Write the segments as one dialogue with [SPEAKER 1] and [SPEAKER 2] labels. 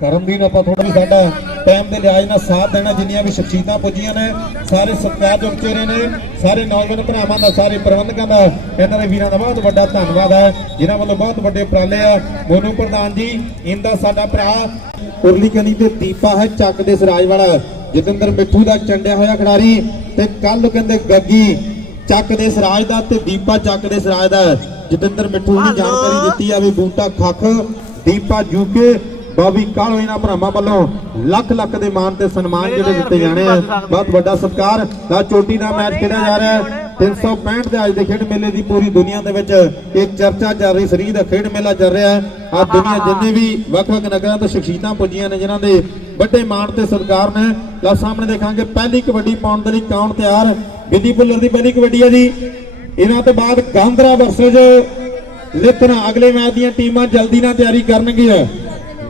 [SPEAKER 1] ਕਰਮਦੀਨ ਆਪਾਂ ਥੋੜਾ ਵੀ ਸਾਡਾ ਟਾਈਮ ਦੇ ਲਿਹਾਜ਼ ਨਾਲ ਸਾਥ ਦੇਣਾ ਜਿੰਨੀਆਂ ਵੀ ਸ਼ਖਸੀਅਤਾਂ ਪੁੱਜੀਆਂ ਨੇ ਸਾਰੇ ਸਤਿਕਾਰਯੋਗ ਚਿਹਰੇ ਨੇ ਸਾਰੇ ਨੌਜਵਾਨ ਭਰਾਵਾਂ ਦਾ ਸਾਰੇ ਪ੍ਰਬੰਧਕਾਂ ਦਾ ਇਹਨਾਂ ਦੇ ਵੀਰਾਂ ਦਾ ਬਹੁਤ ਵੱਡਾ ਧੰਨਵਾਦ ਹੈ ਜਿਨ੍ਹਾਂ ਵੱਲੋਂ ਬਹੁਤ ਵੱਡੇ ਉਪਰਾਲੇ ਆ। ਮੋਨੂ ਪ੍ਰਧਾਨ ਜੀ ਇੰਦਾ ਸਾਡਾ ਭਰਾ ਉਰਲੀ ਕਨੀ ਤੇ ਦੀਪਾ ਹੈ ਚੱਕ ਦੇ ਸਰਾਜ ਵਾਲਾ ਜਤਿੰਦਰ ਮਿੱਠੂ ਦਾ ਚੰਡਿਆ ਹੋਇਆ ਖਿਡਾਰੀ ਤੇ ਕੱਲ ਕਹਿੰਦੇ ਗੱਗੀ ਚੱਕ ਦੇ ਸਰਾਜ ਦਾ ਤੇ ਦੀਪਾ ਚੱਕ ਦੇ ਸਰਾਜ ਦਾ। ਜਤਿੰਦਰ ਮਿੱਠੂ ਨੇ ਜਾਣਕਾਰੀ ਦਿੱਤੀ ਆ ਵੀ ਬੂਟਾ ਖੱਖ ਦੀਪਾ ਜੂਕੇ ਬਾਬੀ ਕਾਲੋ ਇਹਨਾਂ ਭਰਾਵਾਂ ਵੱਲੋਂ ਲੱਖ ਲੱਖ ਦੇ ਮਾਨ ਤੇ ਸਨਮਾਨ ਜਿਹੜੇ ਦਿੱਤੇ ਜਾਣੇ ਆ। ਬਹੁਤ ਵੱਡਾ ਸਤਿਕਾਰ ਦਾ ਚੋਟੀ ਦਾ ਮੈਚ ਖੇਡਿਆ ਜਾ ਰਿਹਾ ਹੈ। 365 ਦੇ ਅੱਜ ਦੇ ਖੇਡ ਮੇਲੇ ਦੀ ਪੂਰੀ ਦੁਨੀਆ ਦੇ ਵਿੱਚ ਇੱਕ ਚਰਚਾ ਚੱਲ ਰਹੀ ਸਰੀਰ ਦਾ ਖੇਡ ਮੇਲਾ ਚੱਲ ਰਿਹਾ ਹੈ। ਆ ਦੁਨੀਆ ਜਿੰਨੇ ਵੀ ਵੱਖ-ਵੱਖ ਨਗਰਾਂ ਤੋਂ ਸ਼ਖਸੀਅਤਾਂ ਪੁੱਜੀਆਂ ਨੇ ਜਿਨ੍ਹਾਂ ਦੇ ਵੱਡੇ ਮਾਣ ਤੇ ਸਤਿਕਾਰ ਨੇ ਲਾ ਸਾਹਮਣੇ ਦੇਖਾਂਗੇ ਪਹਿਲੀ ਕਬੱਡੀ ਪਾਉਣ ਦੇ ਲਈ ਕੌਣ ਤਿਆਰ? ਬਿੱਦੀ ਭੁੱਲਰ ਦੀ ਪਹਿਲੀ ਕਬੱਡੀ ਹੈ ਜੀ। ਇਹਨਾਂ ਤੋਂ ਬਾਅਦ ਗਾਂਧਰਾ ਵਰਸਜ ਲਿਖਣਾ ਅਗਲੇ ਮੈਚ ਦੀਆਂ ਟੀਮਾਂ ਜਲਦੀ ਨਾਲ ਤਿਆਰੀ ਕਰਨਗੀਆਂ।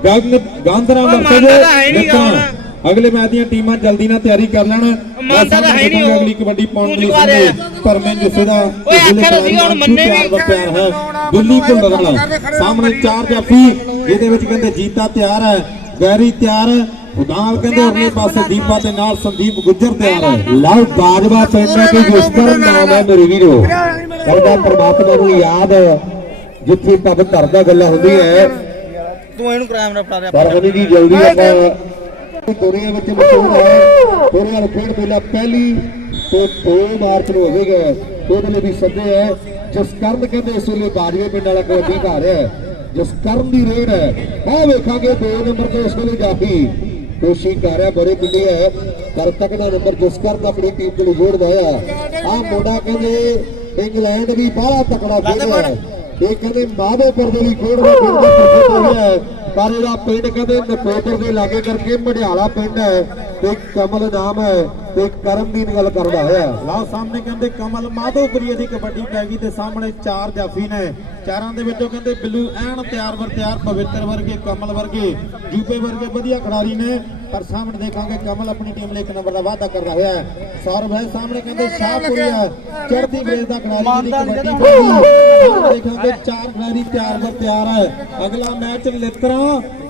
[SPEAKER 1] ਗਾਂਧਰਾ ਵਰਸਜ ਲਿਖਣਾ ਅਗਲੇ ਮੈਚ ਦੀਆਂ ਟੀਮਾਂ ਜਲਦੀ ਨਾਲ ਤਿਆਰੀ ਕਰ ਲੈਣ।
[SPEAKER 2] ਮੰਨਦਾ ਤਾਂ ਹੈ ਨਹੀਂ ਉਹ।
[SPEAKER 1] ਅਗਲੀ ਕਬੱਡੀ ਪਾਉਣ ਲਈ
[SPEAKER 2] ਰਿਹਾ।
[SPEAKER 1] ਪਰਮੇ ਜੁਸੇ ਦਾ
[SPEAKER 2] ਓਏ ਆਖਿਆ ਤਾਂ ਸੀਗਾ ਹੁਣ ਮੰਨੇ ਵੀ।
[SPEAKER 1] ਪਿਆਰ ਵਰਤਿਆ ਹੈ ਦਿੱਲੀ ਭੁੱਲਰ ਵਾਲਾ ਸਾਹਮਣੇ ਚਾਰ ਜਾਫੀ ਇਹਦੇ ਵਿੱਚ ਕਹਿੰਦੇ ਜੀਤਾ ਤਿਆਰ ਹੈ ਗੈਰੀ ਤਿਆਰ ਹੈ ਉਦਾਲ ਕਹਿੰਦੇ ਉਰਲੇ ਪਾਸੇ ਦੀਪਾ ਤੇ ਨਾਲ ਸੰਦੀਪ ਗੁੱਜਰ ਤਿਆਰ ਹੈ।
[SPEAKER 3] ਲਓ ਬਾਜਵਾ ਦਾ ਕੋਈ ਦੁਸ਼ਕਰ ਨਾਮ ਹੈ ਮੇਰੇ ਵੀਰੋ। ਕਹਿੰਦਾ ਪ੍ਰਮਾਤਮਾ ਨੂੰ ਯਾਦ ਜਿੱਥੇ ਪਦ ਧਰਦਾ ਗੱਲਾਂ ਹੁੰਦੀਆਂ ਹੈ
[SPEAKER 2] ਤੂੰ ਇਹਨੂੰ ਕਰਾਇਆ ਮੇਰਾ ਫੜਾ
[SPEAKER 3] ਪਰ ਉਹਦੀ ਦੀ ਜਲਦੀ ਆਪਾਂ ਦੁਨੀਆ ਵਿੱਚ ਮਸ਼ਹੂਰ ਹੈ। ਦੁਨੀਆ ਨੂੰ ਖੇਡ ਮੇਲਾ ਪਹਿਲੀ ਤੋਂ 2 ਮਾਰਚ ਨੂੰ ਹੋਵੇਗਾ। ਉਹਦੇ ਲਈ ਵੀ ਸੱਦੇ ਹੈ। ਜਸਕਰਨ ਕਹਿੰਦੇ ਇਸ ਵੇਲੇ ਬਾਜਵੇ ਪਿੰਡ ਵਾਲਾ ਕਬੱਡੀ ਘਾ ਰਿਹਾ ਹੈ। ਜਸਕਰਨ ਦੀ ਰੇਡ ਹੈ। ਆਹ ਵੇਖਾਂਗੇ 2 ਨੰਬਰ ਤੇ ਇਸ ਵੇਲੇ ਜਾਫੀ। ਕੋਸ਼ਿਸ਼ ਕਰ ਰਿਹਾ ਬੜੇ ਪਿੰਡੇ ਹੈ। ਪਰ ਤੱਕਦਾ ਨੰਬਰ ਜਸਕਰਨ ਆਪਣੀ ਟੀਮ ਦੇ ਲਈ ਜੋੜਦਾ ਆ ਆਹ ਮੁੰਡਾ ਕਹਿੰਦੇ ਇੰਗਲੈਂਡ ਵੀ ਬਾਹਲਾ ਤਕੜਾ ਖੇਡਿਆ ਹੈ। ਇਹ ਕਹਿੰਦੇ ਮਾਧੋਪੁਰ ਦੇ ਲਈ ਖੇਡਦਾ ਖੇਡਦਾ ਪ੍ਰਸਿੱਧ ਹੋਇਆ ਹੈ। ਪਰ ਇਹਦਾ ਪਿੰਡ ਕਹਿੰਦੇ ਨਕੋਦਰ ਦੇ ਲਾਗੇ ਕਰਕੇ ਮੜਿਆਲਾ ਪਿੰਡ ਹੈ ਤੇ ਕਮਲ ਨਾਮ ਹੈ ਤੇ ਕਰਮਦੀਨ ਗੱਲ ਕਰਦਾ ਹੋਇਆ।
[SPEAKER 1] ਲਓ ਸਾਹਮਣੇ ਕਹਿੰਦੇ ਕਮਲ ਮਾਧੋਪੁਰੀ ਦੀ ਕਬੱਡੀ ਪੈ ਗਈ ਤੇ ਸਾਹਮਣੇ ਚਾਰ ਜਾਫੀ ਨੇ। ਚਾਰਾਂ ਦੇ ਵਿੱਚੋਂ ਕਹਿੰਦੇ ਬਿੱਲੂ ਐਨ ਤਿਆਰ ਵਰ ਤਿਆਰ ਪਵਿੱਤਰ ਵਰਗੇ ਕਮਲ ਵਰਗੇ ਜੂਪੇ ਵਰਗੇ ਵਧੀਆ ਖਿਡਾਰੀ ਨੇ। ਪਰ ਸਾਹਮਣੇ ਦੇਖਾਂਗੇ ਕਮਲ ਆਪਣੀ ਟੀਮ ਲਈ ਇੱਕ ਨੰਬਰ ਦਾ ਵਾਅਦਾ ਕਰ ਰਿਹਾ ਹੈ। ਸੌਰਵ ਹੈ ਸਾਹਮਣੇ ਕਹਿੰਦੇ ਸ਼ਾਹਪੁਰੀਆ ਚੜ੍ਹਦੀ ਵੇਲ ਦਾ ਖਿਡਾਰੀ ਦੀ ਕਬੱਡੀ ਪੈ ਗਈ ਸਾਹਮਣੇ ਦੇਖਾਂਗੇ ਚਾਰ ਖਿਡਾਰੀ ਪਿਆਰ ਦਾ ਪਿਆਰ ਹੈ। ਅਗਲਾ ਮੈਚ ਲਿੱਤਰਾ।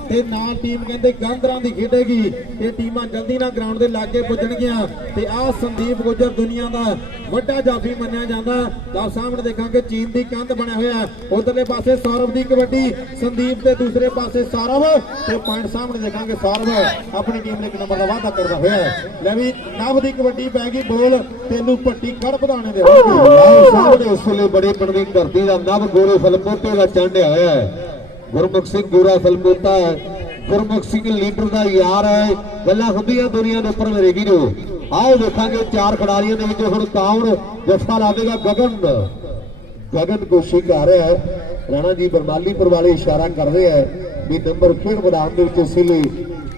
[SPEAKER 1] ਤੇ ਨਾਲ ਟੀਮ ਕਹਿੰਦੇ ਗਾਂਧਰਾਂ ਦੀ ਖੇਡੇਗੀ। ਇਹ ਟੀਮਾਂ ਜਲਦੀ ਨਾਲ ਗਰਾਊਂਡ ਦੇ ਲਾਗੇ ਪੁੱਜਣਗੀਆਂ। ਤੇ ਆਹ ਸੰਦੀਪ ਗੁੱਜਰ ਦੁਨੀਆ ਦਾ ਵੱਡਾ ਜਾਫੀ ਮੰਨਿਆ ਜਾਂਦਾ। ਤਾਂ ਸਾਹਮਣੇ ਦੇਖਾਂਗੇ ਚੀਨ ਦੀ ਕੰਧ ਬਣਿਆ ਹੋਇਆ ਉਧਰਲੇ ਪਾਸੇ ਸੌਰਵ ਦੀ ਕਬੱਡੀ ਸੰਦੀਪ ਤੇ ਦੂਸਰੇ ਪਾਸੇ ਸੌਰਵ। ਤੇ ਪੁਆਇੰਟ ਸਾਹਮਣੇ ਦੇਖਾਂਗੇ ਸੌਰਵ। ਆਪਣੀ ਟੀਮ ਲਈ ਇੱਕ ਨੰਬਰ ਦਾ ਵਾਅਦਾ ਕਰਦਾ ਹੋਇਆ। ਲੈ ਵੀ ਨਵ ਦੀ ਕਬੱਡੀ ਪੈ ਗਈ ਬੋਲ। ਤੈਨੂੰ ਪੱਟੀ ਕੜ ਵਧਾਣੇ ਦੇ ਹੋਣਗੇ।
[SPEAKER 3] ਸਾਹਮਣੇ ਉਸ ਵੇਲੇ ਬੜੇ ਦੀ ਧਰਤੀ ਦਾ ਨਵ ਗੋਰੇ ਫਲਪੋਤੇ ਦਾ ਚੰਡਿਆ ਹੋਇਆ ਹੈ। ਗੁਰਮੁਖ ਸਿੰਘ ਗੋਰਾ ਫਲਪੋਤਾ ਹੈ। ਗੁਰਮੁਖ ਸਿੰਘ ਲੀਡਰ ਦਾ ਯਾਰ ਹੈ। ਗੱਲਾਂ ਹੁੰਦੀਆਂ ਦੁਨੀਆ ਦੇ ਉੱਪਰ ਮੇਰੇ ਵੀਰੋ। ਆਓ ਦੇਖਾਂਗੇ ਚਾਰ ਖਿਡਾਰੀਆਂ ਦੇ ਵਿੱਚ ਹੁਣ ਕੌਣ ਜੱਫਾ ਲਾਵੇਗਾ ਗਗਨ। ਗਗਨ ਕੋਸ਼ਿਸ਼ ਕਰ ਰਿਹਾ ਹੈ। ਰਾਣਾ ਜੀ ਬਰਮਾਲੀਪੁਰ ਵਾਲੇ ਇਸ਼ਾਰਾ ਕਰ ਰਹੇ ਹੈ ਵੀ ਨੰਬਰ ਖੇਡ ਮੈਦਾਨ ਦੇ ਵਿੱਚ ਇਸ ਲਈ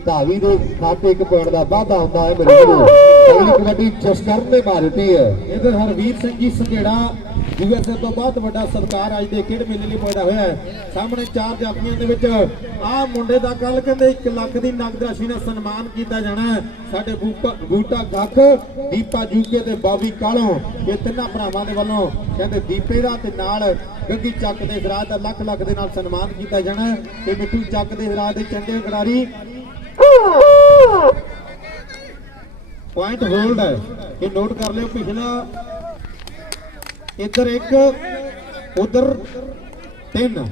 [SPEAKER 3] ਧਾਵੀ ਦੇ ਖਾਤੇ ਇੱਕ ਪੁਆਇੰਟ ਦਾ ਵਾਧਾ ਹੁੰਦਾ ਹੈ ਮੇਰੇ ਵੀਰੋ ਅਗਲੀ ਕਬੱਡੀ ਜਸਕਰਨ ਨੇ ਮਾਰ ਦਿੱਤੀ ਹੈ।
[SPEAKER 1] ਇਧਰ ਹਰਵੀਰ ਸਿੰਘ ਜੀ ਸੰਘੇੜਾ ਯੂਐਸਏ ਤੋਂ ਬਹੁਤ ਵੱਡਾ ਸਤਿਕਾਰ ਅੱਜ ਦੇ ਖੇਡ ਮੇਲੇ ਲਈ ਪੈਦਾ ਹੋਇਆ ਹੈ? ਸਾਹਮਣੇ ਚਾਰ ਜਾਫੀਆਂ ਦੇ ਵਿੱਚ ਆਹ ਮੁੰਡੇ ਦਾ ਕੱਲ ਕਹਿੰਦੇ 1 ਲੱਖ ਦੀ ਨਗਦ ਰਾਸ਼ੀ ਨਾਲ ਸਨਮਾਨ ਕੀਤਾ ਜਾਣਾ ਸਾਡੇ ਬੂਟਾ ਗੱਖ ਦੀਪਾ ਜੂਕੇ ਤੇ ਬਾਬੀ ਕਾਲੋਂ ਇਹ ਤਿੰਨਾਂ ਭਰਾਵਾਂ ਦੇ ਵੱਲੋਂ ਕਹਿੰਦੇ ਦੀਪੇ ਦਾ ਤੇ ਨਾਲ ਗੱਗੀ ਚੱਕ ਦੇ ਸਰਾਜ ਦਾ ਲੱਖ ਲੱਖ ਦੇ ਨਾਲ ਸਨਮਾਨ ਕੀਤਾ ਜਾਣਾ ਤੇ ਮਿੱਠੂ ਚੱਕ ਦੇ ਸਰਾਜ ਦੇ ਚੰਡੇ ਖਿਡਾਰੀ ਪੁਆਇੰਟ ਹੋਲਡ ਹੈ। ਇਹ ਨੋਟ ਕਰ ਲਿਓ ਪਿਛਲਾ। ਇੱਧਰ ਇੱਕ, ਉਧਰ ਤਿੰਨ।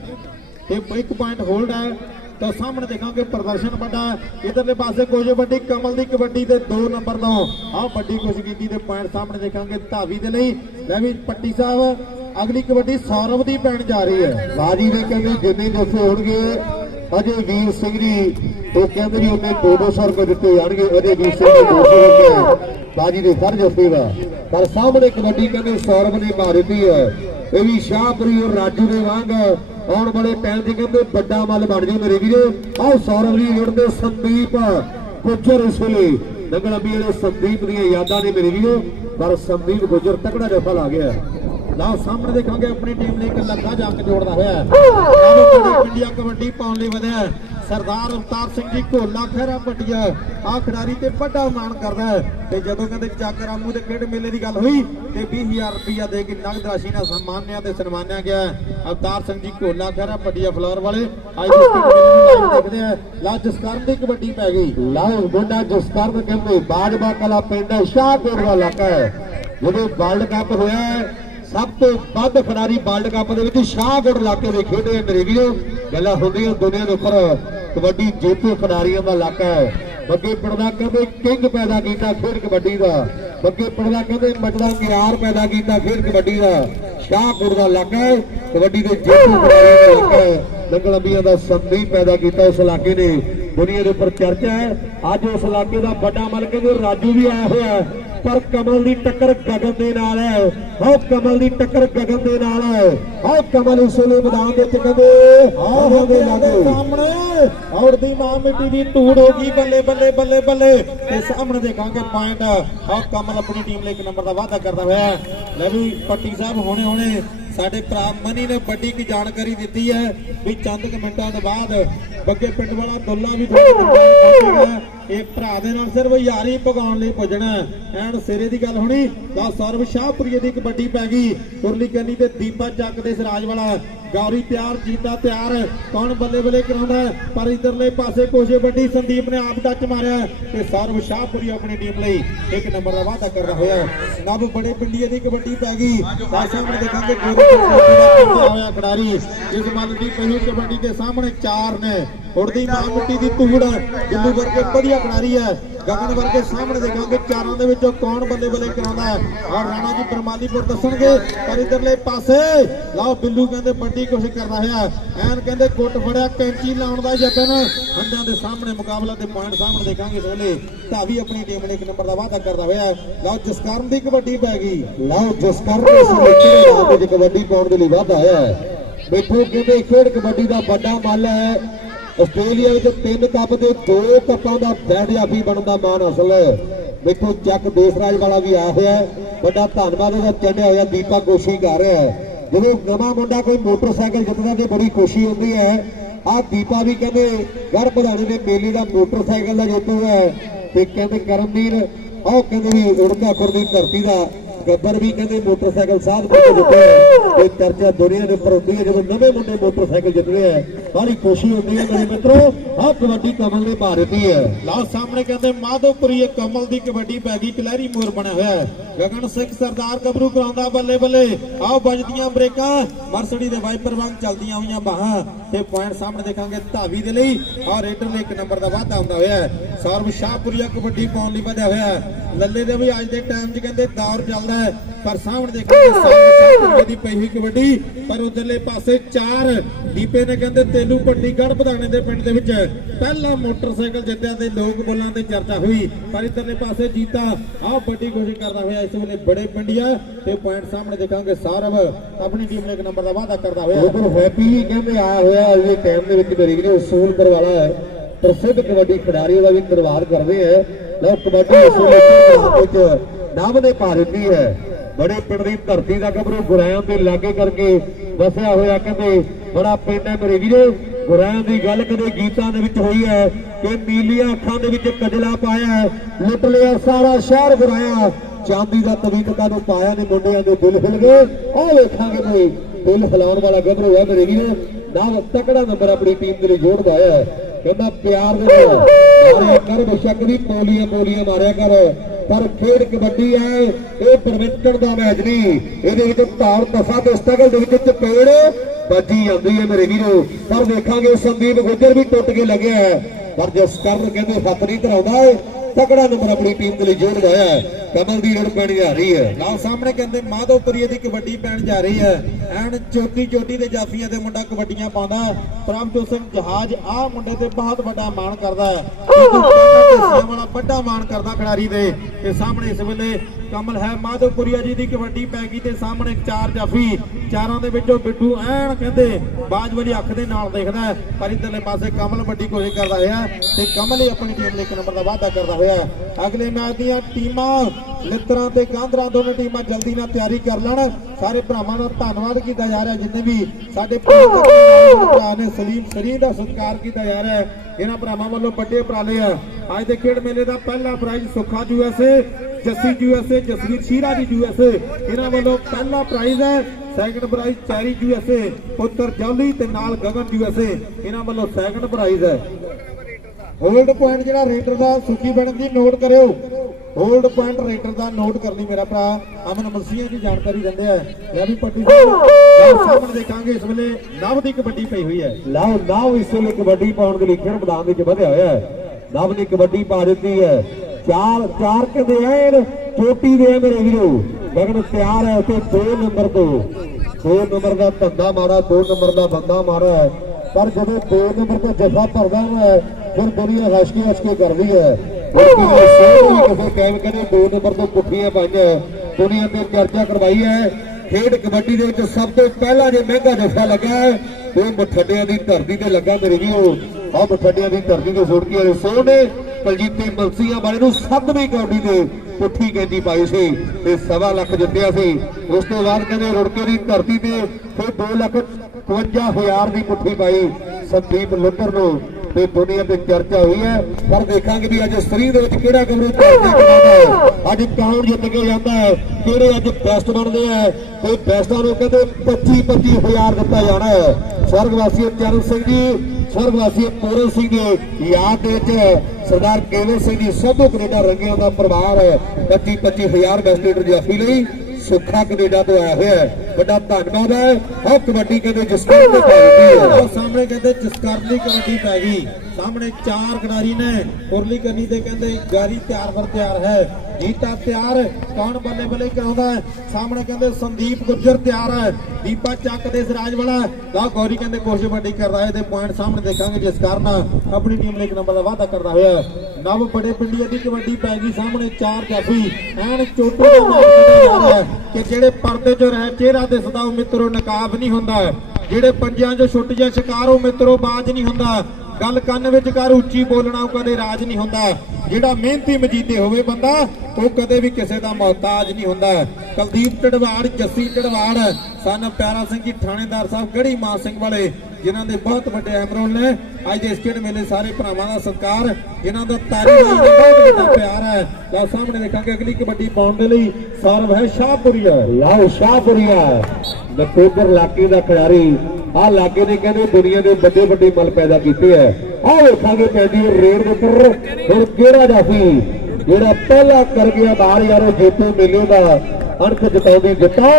[SPEAKER 1] ਤੇ ਇੱਕ ਪੁਆਇੰਟ ਹੋਲਡ ਹੈ। ਤਾਂ ਸਾਹਮਣੇ ਦੇਖਾਂਗੇ ਪ੍ਰਦਰਸ਼ਨ ਵੱਡਾ ਹੈ। ਇੱਧਰਲੇ ਪਾਸੇ ਕੁਝ ਵੱਡੀ, ਕਮਲ ਦੀ ਕਬੱਡੀ ਤੇ 2 ਨੰਬਰ ਤੋਂ। ਆਹ ਵੱਡੀ ਕੁਛ ਕੀਤੀ ਤੇ ਪੁਆਇੰਟ ਸਾਹਮਣੇ ਦੇਖਾਂਗੇ ਧਾਵੀ ਦੇ ਲਈ। ਲੈ ਵੀ ਪੱਟੀ ਸਾਹਿਬ, ਅਗਲੀ ਕਬੱਡੀ ਸੌਰਵ ਦੀ ਪੈਣ ਜਾ ਰਹੀ ਹੈ।
[SPEAKER 3] ਬਾਜੀ ਦੇ ਕਹਿੰਦੇ ਜਿੰਨੇ ਜੱਫੇ ਹੋਣਗੇ ਅਜੇ ਵੀਰ ਸਿੰਘ ਜੀ, ਉਹ ਕਹਿੰਦੇ ਵੀ ਉਹਨੇ 200 ਰੁਪਏ ਦਿੱਤੇ, ਜਾਣਗੇ, ਅਜੇ ਵੀਰ ਸਿੰਘ ਦੇ 200 ਰੁਪਏ। ਬਾਜੀ ਦੇ ਫਰ ਜੱਫੇ ਦਾ। ਪਰ ਸਾਹਮਣੇ ਕਬੱਡੀ ਕਹਿੰਦੇ ਸੌਰਵ ਨੇ ਮਾਰ ਹੈ। ਇਹ ਵੀ ਸ਼ਾਹਪੁਰੀ ਔਰ ਰਾਜੂ ਦੇ ਵਾਂਗ ਆਉਣ ਵਾਲੇ ਟਾਈਮ 'ਚ ਕਹਿੰਦੇ ਵੱਡਾ ਮੱਲ ਬਣ ਜਾਊ ਮੇਰੇ ਵੀਰੇ। ਆਹ ਸੌਰਵ ਜੀ ਜੁੜਦੇ ਸੰਦੀਪ ਗੁੱਜਰ ਇਸ ਵੇਲੇ। ਨਗਲ ਅਬੀ ਵਾਲੇ ਸੰਦੀਪ ਦੀਆਂ ਯਾਦਾਂ ਨੇ ਮੇਰੇ ਵੀਰੇ। ਪਰ ਸੰਦੀਪ ਗੁੱਜਰ ਤਕੜਾ ਜੱਫਾ ਲਾ ਗਿਆ।
[SPEAKER 1] ਲਓ ਸਾਹਮਣੇ ਦੇਖਾਂਗੇ ਆਪਣੀ ਟੀਮ ਲਈ ਇੱਕ ਲੱਖਾ ਕੇ ਜੋੜਦਾ ਹੋਇਆ। ਹੈ ਕਬੱਡੀ ਪਾਉਣ ਲਈ ਵਧਿਆ ਸਰਦਾਰ ਅਵਤਾਰ ਸਿੰਘ ਜੀ ਘੋਲਾ ਖਹਿਰਾ ਪਟਿਆ ਆ ਖਿਡਾਰੀ ਤੇ ਵੱਡਾ ਮਾਣ ਕਰਦਾ ਹੈ। ਤੇ ਜਦੋਂ ਕਹਿੰਦੇ ਚੱਕ ਦੇ ਖੇਡ ਮੇਲੇ ਦੀ ਗੱਲ ਹੋਈ, ਤੇ 20000 ਰੁਪਇਆ ਦੇ ਕੇ ਨਗਦ ਰਾਸ਼ੀ ਨਾਲ ਸਨਮਾਨਿਆ ਤੇ ਸਨਮਾਨਿਆ ਗਿਆ ਅਵਤਾਰ ਸਿੰਘ ਜੀ ਘੋਲਾ ਖਹਿਰਾ ਪਟਿਆ ਫਲੋਰ ਵਾਲੇ। ਅੱਜ ਦੇ ਸਟੇਟ ਮੇਲੇ ਦੇਖਦੇ ਆ। ਲਾ ਜਸਕਰਨ ਦੀ ਕਬੱਡੀ ਪੈ ਗਈ।
[SPEAKER 3] ਲਾਓ ਮੁੰਡਾ ਜਸਕਰਨ ਕਹਿੰਦੇ, ਬਾਜਵਾ ਕਲਾ ਪਿੰਡ ਹੈ ਦਾ ਇਲਾਕਾ ਹੈ। ਜਦੋਂ ਵਰਲਡ ਕੱਪ ਹੋਇਆ ਸਭ ਤੋਂ ਵੱਧ ਖਿਡਾਰੀ ਵਰਲਡ ਕੱਪ ਦੇ ਵਿੱਚ ਸ਼ਾਹਕੋਟ ਇਲਾਕੇ ਦੇ ਖੇਡੇ ਮੇਰੇ ਵੀਰੋ। ਗੱਲਾਂ ਹੁੰਦੀਆਂ ਦੁਨੀਆ ਦੇ ਉੱਪਰ। ਕਬੱਡੀ ਜੇਤੂ ਖਿਡਾਰੀਆਂ ਦਾ ਇਲਾਕਾ ਹੈ। ਬੱਗੇ ਪੜਦਾ ਕਹਿੰਦੇ ਕਿੰਗ ਪੈਦਾ ਕੀਤਾ ਖੇਡ ਕਬੱਡੀ ਦਾ। ਬੱਗੇ ਪੜਦਾ ਕਹਿੰਦੇ ਮਜਦਾ ਮਿਆਰ ਪੈਦਾ ਕੀਤਾ ਖੇਡ ਕਬੱਡੀ ਦਾ। ਸ਼ਾਹਕੋਟ ਦਾ ਇਲਾਕਾ ਹੈ। ਕਬੱਡੀ ਦੇ ਜੇਤੂ ਖਿਡਾਰੀਆਂ ਦਾ ਇਲਾਕਾ ਹੈ। ਲੰਗਲੰਬੀਆਂ ਦਾ ਸੰਦੀ ਪੈਦਾ ਕੀਤਾ ਉਸ ਇਲਾਕੇ ਨੇ। ਦੁਨੀਆ ਦੇ ਉੱਪਰ ਚਰਚਾ ਹੈ। ਅੱਜ ਉਸ ਇਲਾਕੇ ਦਾ ਵੱਡਾ ਮਲ ਕਹਿੰਦੇ ਰਾਜੂ ਵੀ ਆਇਆ ਹੋਇਆ ਹੈ। ਪਰ ਕਮਲ ਦੀ ਟੱਕਰ ਗਗਨ ਦੇ ਨਾਲ ਹੈ। ਹਾਂ ਕਮਲ ਦੀ ਟੱਕਰ ਗਗਨ ਦੇ ਨਾਲ ਹੈ। ਹਾਂ ਕਮਲ ਇਸ ਵੇਲੇ ਮੈਦਾਨ ਦੇ ਵਿੱਚ ਕਹਿੰਦੇ ਹਾਂ ਦੇ ਲਾਗੇ।
[SPEAKER 1] ਸਾਹਮਣੇ। ਔਰ ਦੀ ਮਾਂ ਮਿੱਟੀ ਦੀ ਧੂੜ ਹੋ ਗਈ ਬੱਲੇ ਬੱਲੇ ਬੱਲੇ ਬੱਲੇ। ਤੇ ਸਾਹਮਣੇ ਦੇਖਾਂਗੇ ਪੁਆਇੰਟ ਆਹ ਕਮਲ ਆਪਣੀ ਟੀਮ ਲਈ ਇੱਕ ਨੰਬਰ ਦਾ ਵਾਅਦਾ ਕਰਦਾ ਹੋਇਆ। ਲੈ ਵੀ ਪੱਟੀ ਸਾਹਿਬ ਹੋਣੇ ਹੋਣੇ ਸਾਡੇ ਭਰਾ ਮਨੀ ਨੇ ਵੱਡੀ ਕੀ ਜਾਣਕਾਰੀ ਦਿੱਤੀ ਹੈ ਵੀ ਚੰਦ ਕੁ ਮਿੰਟਾਂ ਤੋਂ ਬਾਅਦ ਬੱਗੇ ਪਿੰਡ ਵਾਲਾ ਦੁੱਲਾ ਵੀ ਤੁਹਾਡੇ ਪਹੁੰਚੇਗਾ ਇਹ ਭਰਾ ਦੇ ਨਾਲ ਸਿਰਫ ਯਾਰੀ ਪਗਾਉਣ ਲਈ ਪੁੱਜਣਾ ਐਨ ਸਿਰੇ ਦੀ ਗੱਲ ਹੋਣੀ ਦਾ ਸਰਵ ਸ਼ਾਹਪੁਰੀਏ ਦੀ ਕਬੱਡੀ ਪੈ ਗਈ। ਉਰਲੀ ਕੰਨੀ ਤੇ ਦੀਪਾ ਚੱਕ ਦੇ ਸਿਰਾਜ ਵਾਲਾ। ਗੌਰੀ ਤਿਆਰ, ਜੀਤਾ ਤਿਆਰ। ਕੌਣ ਬੱਲੇ ਬੱਲੇ ਕਰਾਉਂਦਾ ਪਰ ਇਧਰਲੇ ਪਾਸੇ ਕੋਸ਼ੇ ਵੱਡੀ ਸੰਦੀਪ ਨੇ ਆਪ ਟੱਚ ਮਾਰਿਆ ਤੇ ਸਰਵ ਸ਼ਾਹਪੁਰੀ ਆਪਣੀ ਟੀਮ ਲਈ ਇੱਕ ਨੰਬਰ ਦਾ ਵਾਅਦਾ ਕਰਦਾ ਹੋਇਆ ਨਵ ਬੜੇ ਪਿੰਡੀਏ ਦੀ ਕਬੱਡੀ ਪੈ ਗਈ। ਸਾਹਮਣੇ ਦੇਖਾਂਗੇ ਗੋਰੀ ਦਾ ਹੋਇਆ ਖਿਡਾਰੀ। ਜਿਸ ਮਨ ਦੀ ਪਹਿਲੀ ਕਬੱਡੀ ਦੇ ਸਾਹਮਣੇ ਚਾਰ ਨੇ। ਉੜਦੀ ਮਾਂ ਮਿੱਟੀ ਦੀ ਧੂੜ ਬਿੱਲੂ ਵਰਗੇ ਵਧੀਆ ਖਿਡਾਰੀ ਹੈ। ਗਗਨ ਵਰਗੇ ਸਾਹਮਣੇ ਦੇਖਾਂਗੇ ਚਾਰਾਂ ਦੇ ਵਿੱਚੋਂ ਕੌਣ ਬੱਲੇ ਬੱਲੇ ਕਰਾਉਂਦਾ ਹੈ? ਔਰ ਰਾਣਾ ਜੀ ਬਰਮਾਲੀਪੁਰ ਦੱਸਣਗੇ, ਪਰ ਇਧਰਲੇ ਪਾਸੇ, ਲਓ ਬਿੱਲੂ ਕਹਿੰਦੇ ਵੱਡੀ ਕੋਸ਼ਿਸ਼ ਕਰਦਾ ਹੋਇਆ ਐਨ ਕਹਿੰਦੇ ਗੁੱਟ ਫੜਿਆ, ਕੈਂਚੀ ਲਾਉਣ ਦਾ ਯਤਨ। ਹੰਡਾਂ ਦੇ ਸਾਹਮਣੇ ਮੁਕਾਬਲਾ ਤੇ ਪੁਆਇੰਟ ਸਾਹਮਣੇ ਦੇਖਾਂਗੇ ਸੋਲੇ ਧਾਵੀ ਆਪਣੀ ਟੀਮ ਨੇ ਇੱਕ ਨੰਬਰ ਦਾ ਵਾਅਦਾ ਕਰਦਾ ਹੋਇਆ ਲਓ ਜਸਕਰਨ ਦੀ ਕਬੱਡੀ ਪੈ ਗਈ।
[SPEAKER 3] ਲਓ ਜਿਸ ਇਸ ਦੇ ਵਿੱਚ ਕਬੱਡੀ ਪਾਉਣ ਦੇ ਲਈ ਵਾਧਾ ਹੋਇਆ ਬੈਠੋ ਕਹਿੰਦੇ ਖੇਡ ਕਬੱਡੀ ਦਾ ਵੱਡਾ ਮੱਲ ਹੈ। ਆਸਟ੍ਰੇਲੀਆ ਵਿੱਚ ਤਿੰਨ ਕੱਪ ਦੇ ਦੋ ਕੱਪਾਂ ਦਾ ਬੈਠ ਜਾਫੀ ਬਣਨ ਦਾ ਮਾਣ ਹਾਸਲ। ਹੈ ਬੈਠੋ ਚੱਕ ਦੇਸਰਾਜ ਵਾਲਾ ਵੀ ਆਇਆ ਹੋਇਆ ਵੱਡਾ ਧੰਨਵਾਦ ਉਹਦਾ ਚੜਿਆ ਹੋਇਆ ਦੀਪਾ ਕੋਸ਼ੀ ਕਰ ਰਿਹਾ ਹੈ। ਜਦੋਂ ਨਵਾਂ ਮੁੰਡਾ ਕੋਈ ਮੋਟਰਸਾਈਕਲ ਜਿੱਤਦਾ ਤੇ ਬੜੀ ਖੁਸ਼ੀ ਹੁੰਦੀ ਹੈ। ਆ ਦੀਪਾ ਵੀ ਕਹਿੰਦੇ ਗੜ ਵਧਾਣੇ ਦੇ ਮੇਲੇ ਦਾ ਮੋਟਰਸਾਈਕਲ ਦਾ ਜੇਤੂ ਹੈ। ਤੇ ਕਹਿੰਦੇ, ਕਰਮਵੀਰ। ਆਹ ਕਹਿੰਦੇ ਵੀ ਉੜਕਾ ਖੁਰਦੀ ਧਰਤੀ ਦਾ ਗੱਬਰ ਵੀ ਕਹਿੰਦੇ ਮੋਟਰਸਾਈਕਲ ਸਾਧ ਕੇ ਜਿੱਤੇ ਤੇ ਚਰਚਾ ਦੁਨੀਆ ਦੇ ਉੱਪਰ ਹੁੰਦੀ ਹੈ, ਜਦੋਂ ਨਵੇਂ ਮੁੰਡੇ ਮੋਟਰਸਾਈਕਲ ਜਿੱਤਦੇ ਆ ਬੜੀ ਖੁਸ਼ੀ ਹੁੰਦੀ ਹੈ ਮੇਰੇ ਮਿੱਤਰੋ। ਆਹ ਕਬੱਡੀ ਕਮਲ ਦੇ ਭਾਰਤੀ ਹੈ।
[SPEAKER 1] ਲਓ ਸਾਹਮਣੇ ਕਹਿੰਦੇ, ਮਾਧੋਪੁਰੀ, ਇਹ ਕਮਲ ਦੀ ਕਬੱਡੀ ਪੈ ਗਈ, ਕਲਹਿਰੀ ਮੋਰ ਬਣਿਆ ਹੋਇਆ ਹੈ। ਗਗਨ ਸਿੰਘ, ਸਰਦਾਰ ਗੱਭਰੂ ਕਰਾਉਂਦਾ ਬੱਲੇ ਬੱਲੇ ਆਓ ਵੱਜਦੀਆਂ ਬ੍ਰੇਕਾਂ। ਮਰਸੜੀ ਦੇ ਵਾਈਪਰ ਵਾਂਗ ਚੱਲਦੀਆਂ ਹੋਈਆਂ ਬਾਹਾਂ। ਤੇ ਪੁਆਇੰਟ ਸਾਹਮਣੇ ਦੇਖਾਂਗੇ ਧਾਵੀ ਦੇ ਲਈ। ਔਰ ਰੇਡਰ ਲਈ ਇੱਕ ਨੰਬਰ ਦਾ ਵਾਧਾ ਹੁੰਦਾ ਹੋਇਆ ਸਰਬ ਸ਼ਾਹਪੁਰੀਆ ਕਬੱਡੀ ਪਾਉਣ ਲਈ ਵਧਿਆ ਹੋਇਆ ਲੱਲੇ ਦੇ ਵੀ ਅੱਜ ਦੇ ਟਾਈਮ 'ਚ ਕਹਿੰਦੇ ਦੌਰ ਚੱਲਦਾ ਹੈ। ਪਰ ਸਾਹਮਣੇ ਦੇਖਾਂਗੇ ਸਰਬ ਦੀ ਪਈ ਹੋਈ ਕਬੱਡੀ। ਪਰ ਉਧਰਲੇ ਪਾਸੇ ਚਾਰ ਦੀਪੇ ਨੇ ਕਹਿੰਦੇ ਤੇਲੂ ਪੱਟੀ ਗੜ ਵਧਾਣੇ ਦੇ ਪਿੰਡ ਦੇ ਵਿੱਚ ਪਹਿਲਾ ਮੋਟਰਸਾਈਕਲ ਜਿੱਤਿਆ ਤੇ ਲੋਕ ਬੋਲਾਂ ਤੇ ਚਰਚਾ ਹੋਈ। ਪਰ ਇਧਰਲੇ ਪਾਸੇ ਜੀਤਾ ਆਹ ਵੱਡੀ ਕੋਸ਼ਿਸ਼ ਕਰਦਾ ਹੋਇਆ ਇਸ ਵੇਲੇ ਬੜੇ ਪਿੰਡੀਆ ਤੇ ਪੁਆਇੰਟ ਸਾਹਮਣੇ ਦੇਖਾਂਗੇ ਸਾਰਵ ਆਪਣੀ ਟੀਮ ਨੇ ਇੱਕ ਨੰਬਰ ਦਾ ਵਾਅਦਾ ਕਰਦਾ ਹੋਇਆ।
[SPEAKER 3] ਉਧਰ ਹੈਪੀ ਕਹਿੰਦੇ ਆਇਆ ਹੋਇਆ ਅੱਜ ਦੇ ਟਾਈਮ ਦੇ ਵਿੱਚ ਮੇਰੀ ਵੀਡੀਓ ਸੂਲਪੁਰ ਵਾਲਾ ਹੈ। ਪ੍ਰਸਿੱਧ ਕਬੱਡੀ ਖਿਡਾਰੀ ਉਹਦਾ ਵੀ ਧੰਨਵਾਦ ਕਰਦੇ ਆ। ਲਓ ਕਬੱਡੀ ਇਸ ਵਿੱਚ ਨਾਮ ਦੇ ਭਾਰਤੀ ਹੈ। ਬੜੇ ਪਿੰਡ ਦੀ ਧਰਤੀ ਦਾ ਗੱਭਰੂ ਗੁਰਾਇਆਂ ਦੇ ਲਾਗੇ ਕਰਕੇ ਵਸਿਆ ਹੋਇਆ ਕਹਿੰਦੇ ਬੜਾ ਪਿੰਡ ਹੈ ਮੇਰੇ ਵੀਰੇ। ਗੁਰਾਇਆਂ ਦੀ ਗੱਲ ਕਦੇ ਗੀਤਾਂ ਦੇ ਵਿੱਚ ਹੋਈ ਹੈ ਕਿ ਨੀਲੀਆਂ ਅੱਖਾਂ ਦੇ ਵਿੱਚ ਕਜਲਾ ਪਾਇਆ ਹੈ, ਲੁੱਟ ਲਿਆ ਸਾਰਾ ਸ਼ਹਿਰ ਗੁਰਾਇਆ। ਚਾਂਦੀ ਦਾ ਤਵੀਤ ਨੂੰ ਪਾਇਆ ਨੇ ਮੁੰਡਿਆਂ ਦੇ ਦਿਲ ਹਿਲ ਗਏ। ਉਹ ਵੇਖਾਂਗੇ ਬਈ ਦਿਲ ਹਿਲਾਉਣ ਵਾਲਾ ਗੱਭਰੂ ਹੈ ਮੇਰੇ ਵੀਰੇ। ਨਾਲ ਤਕੜਾ ਨੰਬਰ ਆਪਣੀ ਟੀਮ ਦੇ ਲਈ ਜੋੜਦਾ ਹੈ। ਕਹਿੰਦਾ ਪਿਆਰ ਦੇ ਨਾਲ। ਮਾਰਿਆ ਕਰ ਬੇਸ਼ੱਕ ਵੀ ਪੋਲੀਆਂ ਪੋਲੀਆਂ ਮਾਰਿਆ ਕਰ। ਪਰ ਖੇਡ ਕਬੱਡੀ ਹੈ ਇਹ ਪਰਮਿਟਣ ਦਾ ਮੈਚ ਨਹੀਂ। ਇਹਦੇ ਵਿੱਚ ਧਾਰ ਤਸਾ ਤੇ ਸਟਰਗਲ ਦੇ ਵਿੱਚ ਚਪੇੜ ਵੱਜੀ ਜਾਂਦੀ ਹੈ ਮੇਰੇ ਵੀਰੋ। ਪਰ ਦੇਖਾਂਗੇ ਸੰਦੀਪ ਗੁੱਜਰ ਵੀ ਟੁੱਟ ਕੇ ਲੱਗਿਆ ਹੈ। ਪਰ ਜਸ ਕਰਨ ਕਹਿੰਦੇ ਹੱਥ ਨਹੀਂ ਧਰਾਉਂਦਾ ਹੈ। ਤਕੜਾ ਨੰਬਰ ਆਪਣੀ ਟੀਮ ਦੇ ਲਈ ਜੋੜਦਾ ਹੈ। ਕਮਲ ਦੀ ਰੜ ਪੈਣ ਜਾ ਰਹੀ ਹੈ।
[SPEAKER 1] ਲਓ ਸਾਹਮਣੇ ਕਹਿੰਦੇ ਮਾਧੋਪੁਰੀਏ ਦੀ ਕਬੱਡੀ ਪੈਣ ਜਾ ਰਹੀ ਹੈ। ਐਨ ਚੋਟੀ ਚੋਟੀ ਦੇ ਜਾਫੀਆਂ ਦੇ ਮੁੰਡਾ ਕਬੱਡੀਆਂ ਪਾਉਂਦਾ। ਪ੍ਰਭਜੋਤ ਸਿੰਘ ਜਹਾਜ਼ ਆਹ ਮੁੰਡੇ ਤੇ ਬਹੁਤ ਵੱਡਾ ਮਾਣ ਕਰਦਾ ਹੈ। ਵਾਲਾ ਵੱਡਾ ਮਾਣ ਕਰਦਾ ਖਿਡਾਰੀ ਦੇ। ਤੇ ਸਾਹਮਣੇ ਇਸ ਵੇਲੇ ਕਮਲ ਹੈ। ਮਾਧੋਪੁਰੀਆ ਜੀ ਦੀ ਕਬੱਡੀ ਪੈ ਗਈ ਤੇ ਸਾਹਮਣੇ ਚਾਰ ਜਾਫੀ। ਚਾਰਾਂ ਦੇ ਵਿੱਚੋਂ ਬਿੱਟੂ ਐਨ ਕਹਿੰਦੇ ਬਾਜ ਵਾਲੀ ਅੱਖ ਦੇ ਨਾਲ ਦੇਖਦਾ ਹੈ। ਪਰ ਇਧਰਲੇ ਪਾਸੇ ਕਮਲ ਵੱਡੀ ਕੋਸ਼ਿਸ਼ ਕਰਦਾ ਹੋਇਆ ਤੇ ਕਮਲ ਹੀ ਆਪਣੀ ਟੀਮ ਲਈ ਇੱਕ ਨੰਬਰ ਦਾ ਵਾਅਦਾ ਕਰਦਾ ਹੋਇਆ ਅਗਲੇ ਮੈਚ ਦੀਆਂ ਟੀਮਾਂ ਲਿੱਤਰਾਂ ਤੇ ਗਾਂਧਰਾਂ ਦੋਵੇਂ ਟੀਮਾਂ ਜਲਦੀ ਨਾਲ ਤਿਆਰੀ ਕਰ ਲੈਣ। ਸਾਰੇ ਭਰਾਵਾਂ ਦਾ ਧੰਨਵਾਦ ਕੀਤਾ ਜਾ ਰਿਹਾ ਜਿੰਨੇ ਵੀ ਸਾਡੇ ਭਰਾ ਨੇ ਸਲੀਮ ਸਰੀਰ ਦਾ ਸਤਿਕਾਰ ਕੀਤਾ ਜਾ ਰਿਹਾ ਇਹਨਾਂ ਭਰਾਵਾਂ ਵੱਲੋਂ ਵੱਡੇ ਉਪਰਾਲੇ ਆ। ਅੱਜ ਦੇ ਖੇਡ ਮੇਲੇ ਦਾ ਪਹਿਲਾ prize Sukha USA Jassi USA Jasvir Shira ਦੀ ਯੂਐਸਏ ਇਹਨਾਂ ਵੱਲੋਂ ਪਹਿਲਾ ਪ੍ਰਾਈਜ਼ ਹੈ ਸੈਕੰਡ ਪ੍ਰਾਈਜ਼ ਚੈਰੀ ਯੂਐਸਏ ਪੁੱਤਰ ਜੌਲੀ ਤੇ ਨਾਲ ਗਗਨ ਯੂਐਸਏ ਇਹਨਾਂ ਵੱਲੋਂ ਸੈਕੰਡ ਪ੍ਰਾਈਜ਼ ਹੈ। ਹੋਲਡ ਪੁਆਇੰਟ ਜਿਹੜਾ ਰੇਡਰ ਦਾ ਸੁੱਕੀ ਬਣਨ ਦੀ ਨੋਟ ਕਰਿਓ। ਹੋਲਡ ਪੁਆਇੰਟ ਰੇਡਰ ਦਾ ਨੋਟ ਕਰ ਮੇਰਾ ਭਰਾ। ਅਮਨ ਮਸੀਹ ਦੀ ਜਾਣਕਾਰੀ ਦਿੰਦੇ ਆ। ਮੈਂ ਵੀ ਪੱਟੀ ਸਾਹਮਣੇ ਦੇਖਾਂਗੇ ਇਸ ਵੇਲੇ। ਨਵ ਦੀ ਕਬੱਡੀ ਪਈ ਹੋਈ ਹੈ।
[SPEAKER 3] ਲਓ ਨਾਓ ਇਸ ਵੇਲੇ ਕਬੱਡੀ ਪਾਉਣ ਦੇ ਲਈ ਖੇਡ ਮੈਦਾਨ ਵਿੱਚ ਵਧਿਆ ਹੋਇਆ ਹੈ। ਨਵ ਦੀ ਕਬੱਡੀ ਪਾ ਦਿੱਤੀ ਹੈ। ਚਾਰ ਚਾਰ ਕਹਿੰਦੇ ਐਨ ਚੋਟੀ ਦੇ ਆ ਮੇਰੇ ਵੀਰੋ। ਗਗਨ ਤਿਆਰ ਹੈ ਤੇ 2 ਨੰਬਰ ਤੋਂ। 2 ਨੰਬਰ ਦਾ ਧੰਦਾ ਮਾਰਾ 2 ਨੰਬਰ ਦਾ ਬੰਦਾ ਮਾਰਾ ਪਰ ਜਦੋਂ 2 ਨੰਬਰ ਤੇ ਜਫਾ ਭਰਦਾ ਹੈ ਫਿਰ ਦੁਨੀਆ ਹਸਕੀ ਹਸਕੀ ਕਰਦੀ ਹੈ। ਕਿਸੇ ਟਾਈਮ ਕਹਿੰਦੇ 2 ਨੰਬਰ ਤੋਂ ਪੁੱਠੀਆਂ ਪਾਈਆਂ। ਦੁਨੀਆ ਤੇ ਚਰਚਾ ਕਰਵਾਈ ਹੈ। ਖੇਡ ਕਬੱਡੀ ਦੇ ਵਿੱਚ ਸਭ ਤੋਂ ਪਹਿਲਾ ਜੇ ਮਹਿੰਗਾ ਜੱਫਾ ਲੱਗਾ ਹੈ, ਉਹ ਮਠੱਡਿਆਂ ਦੀ ਧਰਤੀ ਤੇ ਲੱਗਾ ਮੇਰੇ ਵੀਰੋ। ਆਹ ਮਠੱਡਿਆਂ ਦੀ ਧਰਤੀ ਤੇ ਸੁੱਟ ਕੇ ਸੋਹਣੇ ਕਲਜੀਤੇ ਮਲਸੀਆਂ ਵਾਲੇ ਨੂੰ ਸੱਤਵੀਂ ਕੌਡੀ ਦੇ ਪੁੱਠੀ ਕਹਿੰਦੀ ਪਾਈ ਸੀ ਤੇ ਸਵਾ ਲੱਖ ਜਿੱਤਿਆ ਸੀ। ਉਸ ਤੋਂ ਬਾਅਦ ਕਹਿੰਦੇ ਰੁੜਕੇ ਦੀ ਧਰਤੀ ਤੇ ਫਿਰ 2 ਲੱਖ 51000 ਦੀ ਪੁੱਠੀ ਪਾਈ ਸੰਦੀਪ ਲੁੱਟਰ ਨੂੰ ਤੇ ਦੁਨੀਆ ਤੇ ਚਰਚਾ ਹੋਈ ਹੈ। ਪਰ ਦੇਖਾਂਗੇ ਵੀ ਅੱਜ ਸਰੀਰ ਦੇ ਵਿੱਚ ਕਿਹੜਾ ਕਮਰੇ ਚਰਚਾ ਹੈ। ਅੱਜ ਕੌਣ ਜਿੱਤ ਕੇ ਜਾਂਦਾ ਹੈ? ਕਿਹੜੇ ਅੱਜ ਬੈਸਟ ਬਣਦੇ ਆ ਤੇ ਬੈਸਟਾਂ ਨੂੰ ਕਹਿੰਦੇ 25 25000 ਦਿੱਤਾ ਜਾਣਾ ਹੈ। ਸਵਰਗਵਾਸੀ ਚਰਨ ਸਿੰਘ ਜੀ ਸਵਰਗਵਾਸੀ ਪੂਰਨ ਸਿੰਘ ਦੀ ਯਾਦ ਦੇ ਵਿੱਚ ਸਰਦਾਰ ਕੇਵਲ ਸਿੰਘ ਜੀ ਸਭੋ ਕੈਨੇਡਾ ਰੰਗਿਆਂ ਦਾ ਪਰਿਵਾਰ 25 25000 ਬੈਸਟ ਲੀਡਰ ਜਾਫੀ ਲਈ ਸੁੱਖਾ ਕੈਨੇਡਾ ਤੋਂ ਆਇਆ ਹੋਇਆ ਹੈ। ਵੱਡਾ ਧੰਨਵਾਦ ਹੈ। ਹਾਂ ਕਬੱਡੀ ਕਹਿੰਦੇ ਜਿਸ ਕੋਲ ਤੇ ਪਾ
[SPEAKER 1] ਉਹ ਸਾਹਮਣੇ ਕਹਿੰਦੇ ਜਸਕਰਲੀ ਕਬੱਡੀ ਪੈ ਗਈ। ਸਾਹਮਣੇ ਚਾਰ ਖਿਡਾਰੀ ਨੇ। ਉਰਲੀ ਕਰਨੀ ਤੇ ਕਹਿੰਦੇ ਗਾਰੀ ਤਿਆਰ ਵਰ ਤਿਆਰ ਹੈ। ਜੀਤਾ ਤਿਆਰ ਕੌਣ ਬੱਲੇ ਬੱਲੇ ਕਰਾਉਂਦਾ ਸਾਹਮਣੇ ਕਹਿੰਦੇ ਸੰਦੀਪ ਗੁੱਜਰ ਤਿਆਰ ਹੈ। ਦੀਪਾ ਚੱਕ ਦੇ ਸਰਾਜ ਵਾਲਾ ਲਾ ਗੌਰੀ ਕਹਿੰਦੇ ਕੋਸ਼ਿਸ਼ ਵੱਡੀ ਕਰ ਰਹਾ ਹੈ ਤੇ ਪੁਆਇੰਟ ਸਾਹਮਣੇ ਦੇਖਾਂਗੇ ਜਿਸ ਕਾਰਨ ਆਪਣੀ ਟੀਮ ਲਈ ਇੱਕ ਨੰਬਰ ਦਾ ਵਾਅਦਾ ਕਰਦਾ ਹੋਇਆ ਨਵ ਬੜੇ ਪਿੰਡੀਆਂ ਦੀ ਕਬੱਡੀ ਪੈ ਗਈ ਸਾਹਮਣੇ ਚਾਰ ਜਾਫੀ ਐਨ ਚੋਟੀ ਦੇ ਮਾਰ ਕੇ ਕਿ ਜਿਹੜੇ ਪਰਦੇ 'ਚ ਰਹਿ ਚਿਹਰਾ ਦਿਸਦਾ ਉਹ ਮਿੱਤਰੋ ਨਕਾਬ ਨਹੀਂ ਹੁੰਦਾ। ਜਿਹੜੇ ਪੰਜਿਆਂ ਚੋਂ ਛੁੱਟ ਜਾਂ ਸ਼ਿਕਾਰ ਉਹ ਮਿੱਤਰੋ ਬਾਜ ਨਹੀਂ ਹੁੰਦਾ। ਗੱਲ ਕੰਨ ਵਿੱਚ ਕਰ, ਉੱਚੀ ਬੋਲਣਾ ਉਹ ਕਦੇ ਰਾਜ ਨਹੀਂ ਹੁੰਦਾ। ਜਿਹੜਾ ਮਿਹਨਤੀ ਮਜੀਦੇ ਹੋਵੇ ਬੰਦਾ, ਉਹ ਕਦੇ ਵੀ ਕਿਸੇ ਦਾ ਮੁਹਤਾਜ ਨਹੀਂ ਹੁੰਦਾ। ਕੁਲਦੀਪ ਢੜਵਾੜ ਜੱਸੀ ਢੜਵਾੜ ਸਨ ਪਿਆਰਾ ਸਿੰਘ ਜੀ, ਥਾਣੇਦਾਰ ਸਾਹਿਬ ਗੜੀ ਮਾਨ ਸਿੰਘ ਵਾਲੇ, ਜਿਨ੍ਹਾਂ ਦੇ ਬਹੁਤ ਵੱਡੇ ਅਹਿਮ ਰੋਲ ਨੇ। ਅੱਜ ਦੇ ਸਟੇਟ ਮੇਲੇ ਸਾਰੇ ਭਰਾਵਾਂ ਦਾ ਸਤਿਕਾਰ, ਜਿਨ੍ਹਾਂ ਦਾ ਤਾਰੀ ਦਾ ਬਹੁਤ ਵੱਡਾ ਪਿਆਰ ਹੈ। ਲਓ ਸਾਹਮਣੇ ਦੇਖਾਂਗੇ ਅਗਲੀ ਕਬੱਡੀ ਪਾਉਣ ਦੇ ਲਈ, ਸਰਵ ਹੈ ਸ਼ਾਹਪੁਰੀਆ।
[SPEAKER 3] ਲਾਓ ਸ਼ਾਹਪੁਰੀਆ। ਨਕੋਦਰ ਇਲਾਕੇ ਦਾ ਖਿਡਾਰੀ, ਆਹ ਇਲਾਕੇ ਨੇ ਕਹਿੰਦੇ ਦੁਨੀਆ ਦੇ ਵੱਡੇ ਵੱਡੇ ਮਲ ਪੈਦਾ ਕੀਤੇ ਐ। ਆਹ ਵੇਖਾਂਗੇ ਪੈਂਦੀ ਰੇਡ ਦੇ ਉੱਪਰ ਹੁਣ ਕਿਹੜਾ ਜਾਫੀ, ਜਿਹੜਾ ਪਹਿਲਾ ਕਰ ਗਿਆ ਬਾਹਰ ਯਾਰੋ ਜੇਤੂ ਮੇਲੇ ਦਾ, ਅਣਖ ਜਤਾਉਂਦੀ ਜਿੱਤਾ